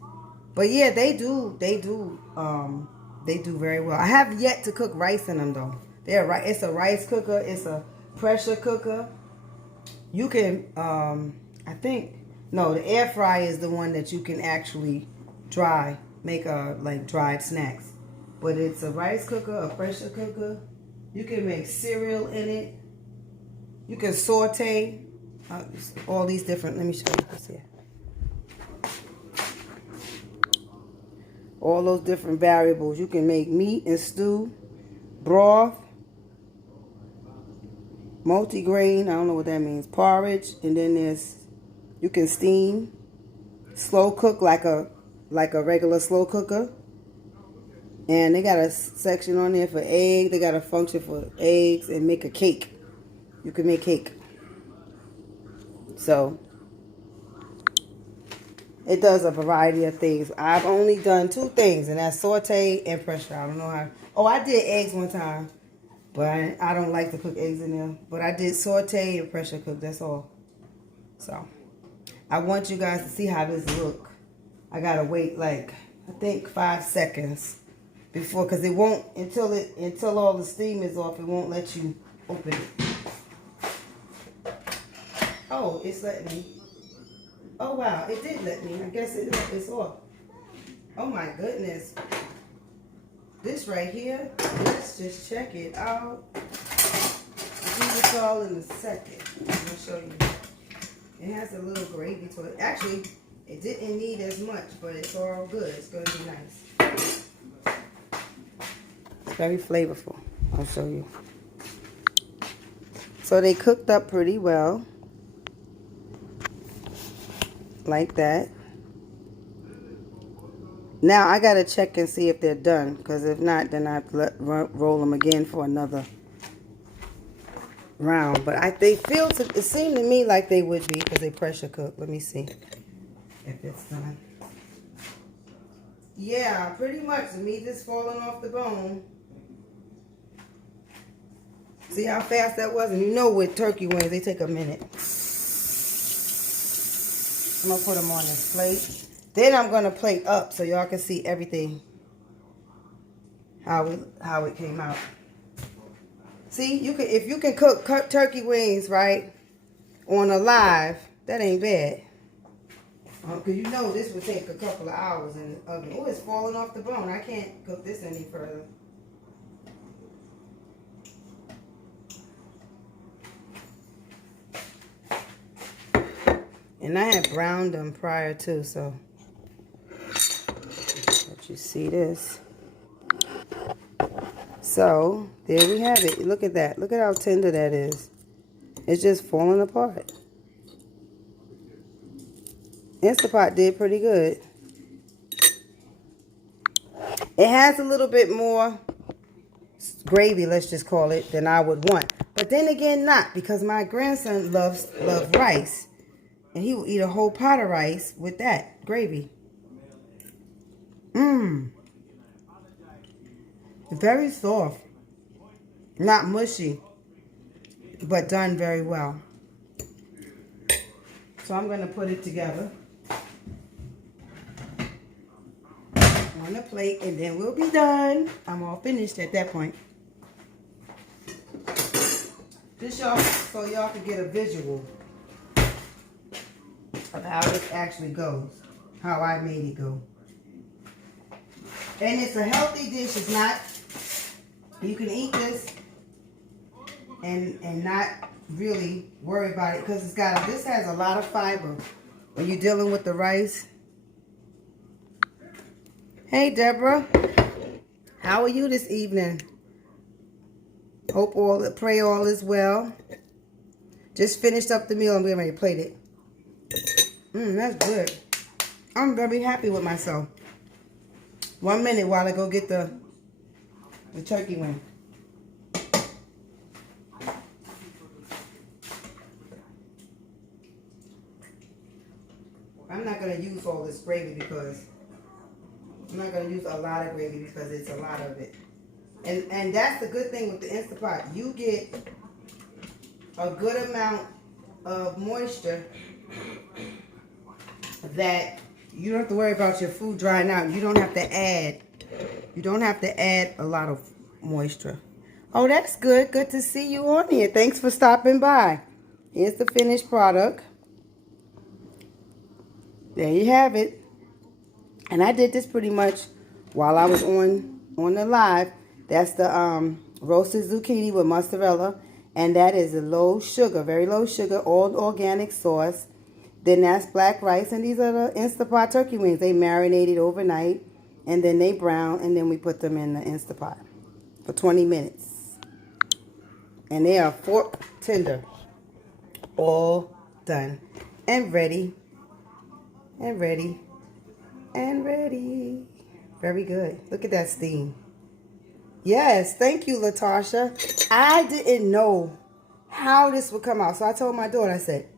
But yeah, they do very well. I have yet to cook rice in them though. It's a rice cooker. It's a pressure cooker. You can, I think, no, the air fryer is the one that you can actually make like dried snacks. But it's a rice cooker, a pressure cooker. You can make cereal in it. You can saute all these different, let me show you this here. All those different variables. You can make meat and stew, broth, multigrain, I don't know what that means, porridge, and then you can steam, slow cook like a regular slow cooker. And they got a section on there for eggs. They got a function for eggs and make a cake. You can make cake. So It does a variety of things. I've only done 2 things, and that's saute and pressure. I don't know how. Oh, I did eggs one time, but I don't like to cook eggs in there. But I did saute and pressure cook. That's all. So I want you guys to see how this look. I gotta wait like I think 5 seconds before, because it won't until all the steam is off. It won't let you open it. Oh, it's letting me. Oh wow, it did let me. I guess it's off. Oh my goodness. This right here, let's just check it out. I'll do this all in a second. I'm going to show you. It has a little gravy to it. Actually, it didn't need as much, but it's all good. It's going to be nice. It's very flavorful. I'll show you. So they cooked up pretty well. Like that. Now I gotta check and see if they're done, because if not, then I have to roll them again for another round. But it seemed to me like they would be, because they pressure cook. Let me see if it's done. Yeah, pretty much. The meat is falling off the bone. See how fast that was? And you know with turkey wings, they take a minute. I'm going to put them on this plate. Then I'm going to plate up so y'all can see everything. How it came out. See, if you can cook turkey wings, right, on a live, that ain't bad. Because you know this would take a couple of hours in the oven. Oh, it's falling off the bone. I can't cook this any further. And I had browned them prior to, so let you see this. So there we have it. Look at that. Look at how tender that is. It's just falling apart. InstaPot did pretty good. It has a little bit more gravy, let's just call it, than I would want. But then again, not, because my grandson loves rice. And he will eat a whole pot of rice with that gravy. Very soft. Not mushy. But done very well. So I'm going to put it together on the plate, and then we'll be done. I'm all finished at that point. Just so y'all can get a visual of how this actually goes, how I made it go. And it's a healthy dish. It's not, you can eat this and not really worry about it, because this has a lot of fiber when you're dealing with the rice. Hey Deborah, how are you this evening? Pray all is well. Just finished up the meal and we're ready to plate it. That's good. I'm very happy with myself. 1 minute while I go get the turkey wing. I'm not going to use all this gravy because I'm not going to use a lot of gravy because it's a lot of it. And that's the good thing with the InstaPot. You get a good amount of moisture that you don't have to worry about your food drying out. You don't have to add a lot of moisture. Oh, that's good. Good to see you on here. Thanks for stopping by. Here's the finished product. There you have it. And I did this pretty much while I was on the live. That's the roasted zucchini with mozzarella. And that is a low sugar, very low sugar, all organic sauce. Then that's black rice. And these are the InstaPot turkey wings. They marinated overnight. And then they brown. And then we put them in the InstaPot for 20 minutes. And they are fork tender. All done. And ready. And ready. And ready. Very good. Look at that steam. Yes, thank you, Latasha. I didn't know how this would come out. So I told my daughter, I said,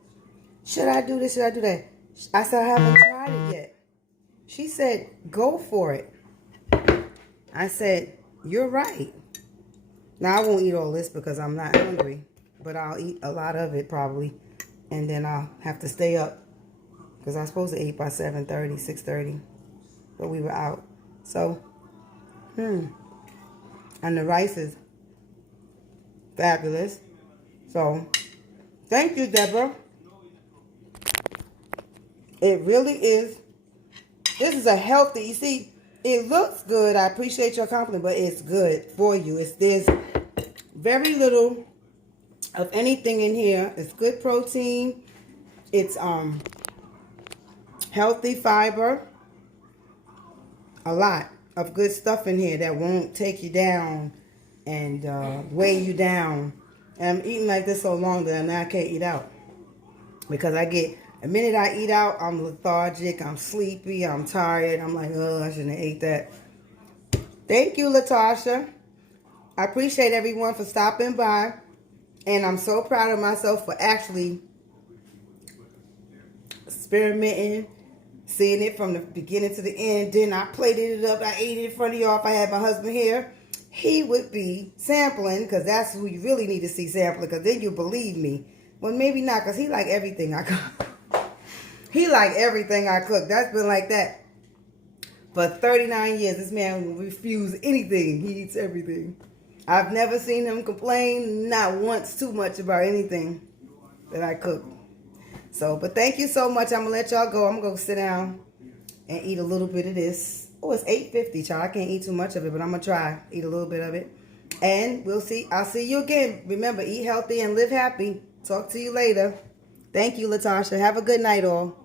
should I do this? Should I do that? I said, I haven't tried it yet. She said, go for it. I said, you're right. Now, I won't eat all this because I'm not hungry, but I'll eat a lot of it probably, and then I'll have to stay up because I was supposed to eat by 7:30, 6:30, but we were out. So, and the rice is fabulous. So, thank you, Deborah. It really is. This is a healthy, you see, it looks good. I appreciate your compliment, but it's good for you. There's very little of anything in here. It's good protein. It's healthy fiber. A lot of good stuff in here that won't take you down and weigh you down. And I'm eating like this so long that now I can't eat out. Because the minute I eat out, I'm lethargic, I'm sleepy, I'm tired. I'm like, oh, I shouldn't have ate that. Thank you, Latasha. I appreciate everyone for stopping by. And I'm so proud of myself for actually experimenting, seeing it from the beginning to the end. Then I plated it up. I ate it in front of y'all. If I had my husband here, he would be sampling, because that's who you really need to see sampling, because then you believe me. Well, maybe not, because he like everything I cook. He like everything I cook. That's been like that for 39 years. This man will refuse anything. He eats everything. I've never seen him complain, not once, too much about anything that I cook. So, but thank you so much. I'm going to let y'all go. I'm going to go sit down and eat a little bit of this. Oh, it's 8:50, child. I can't eat too much of it, but I'm going to try. Eat a little bit of it. And we'll see. I'll see you again. Remember, eat healthy and live happy. Talk to you later. Thank you, Latasha. Have a good night, all.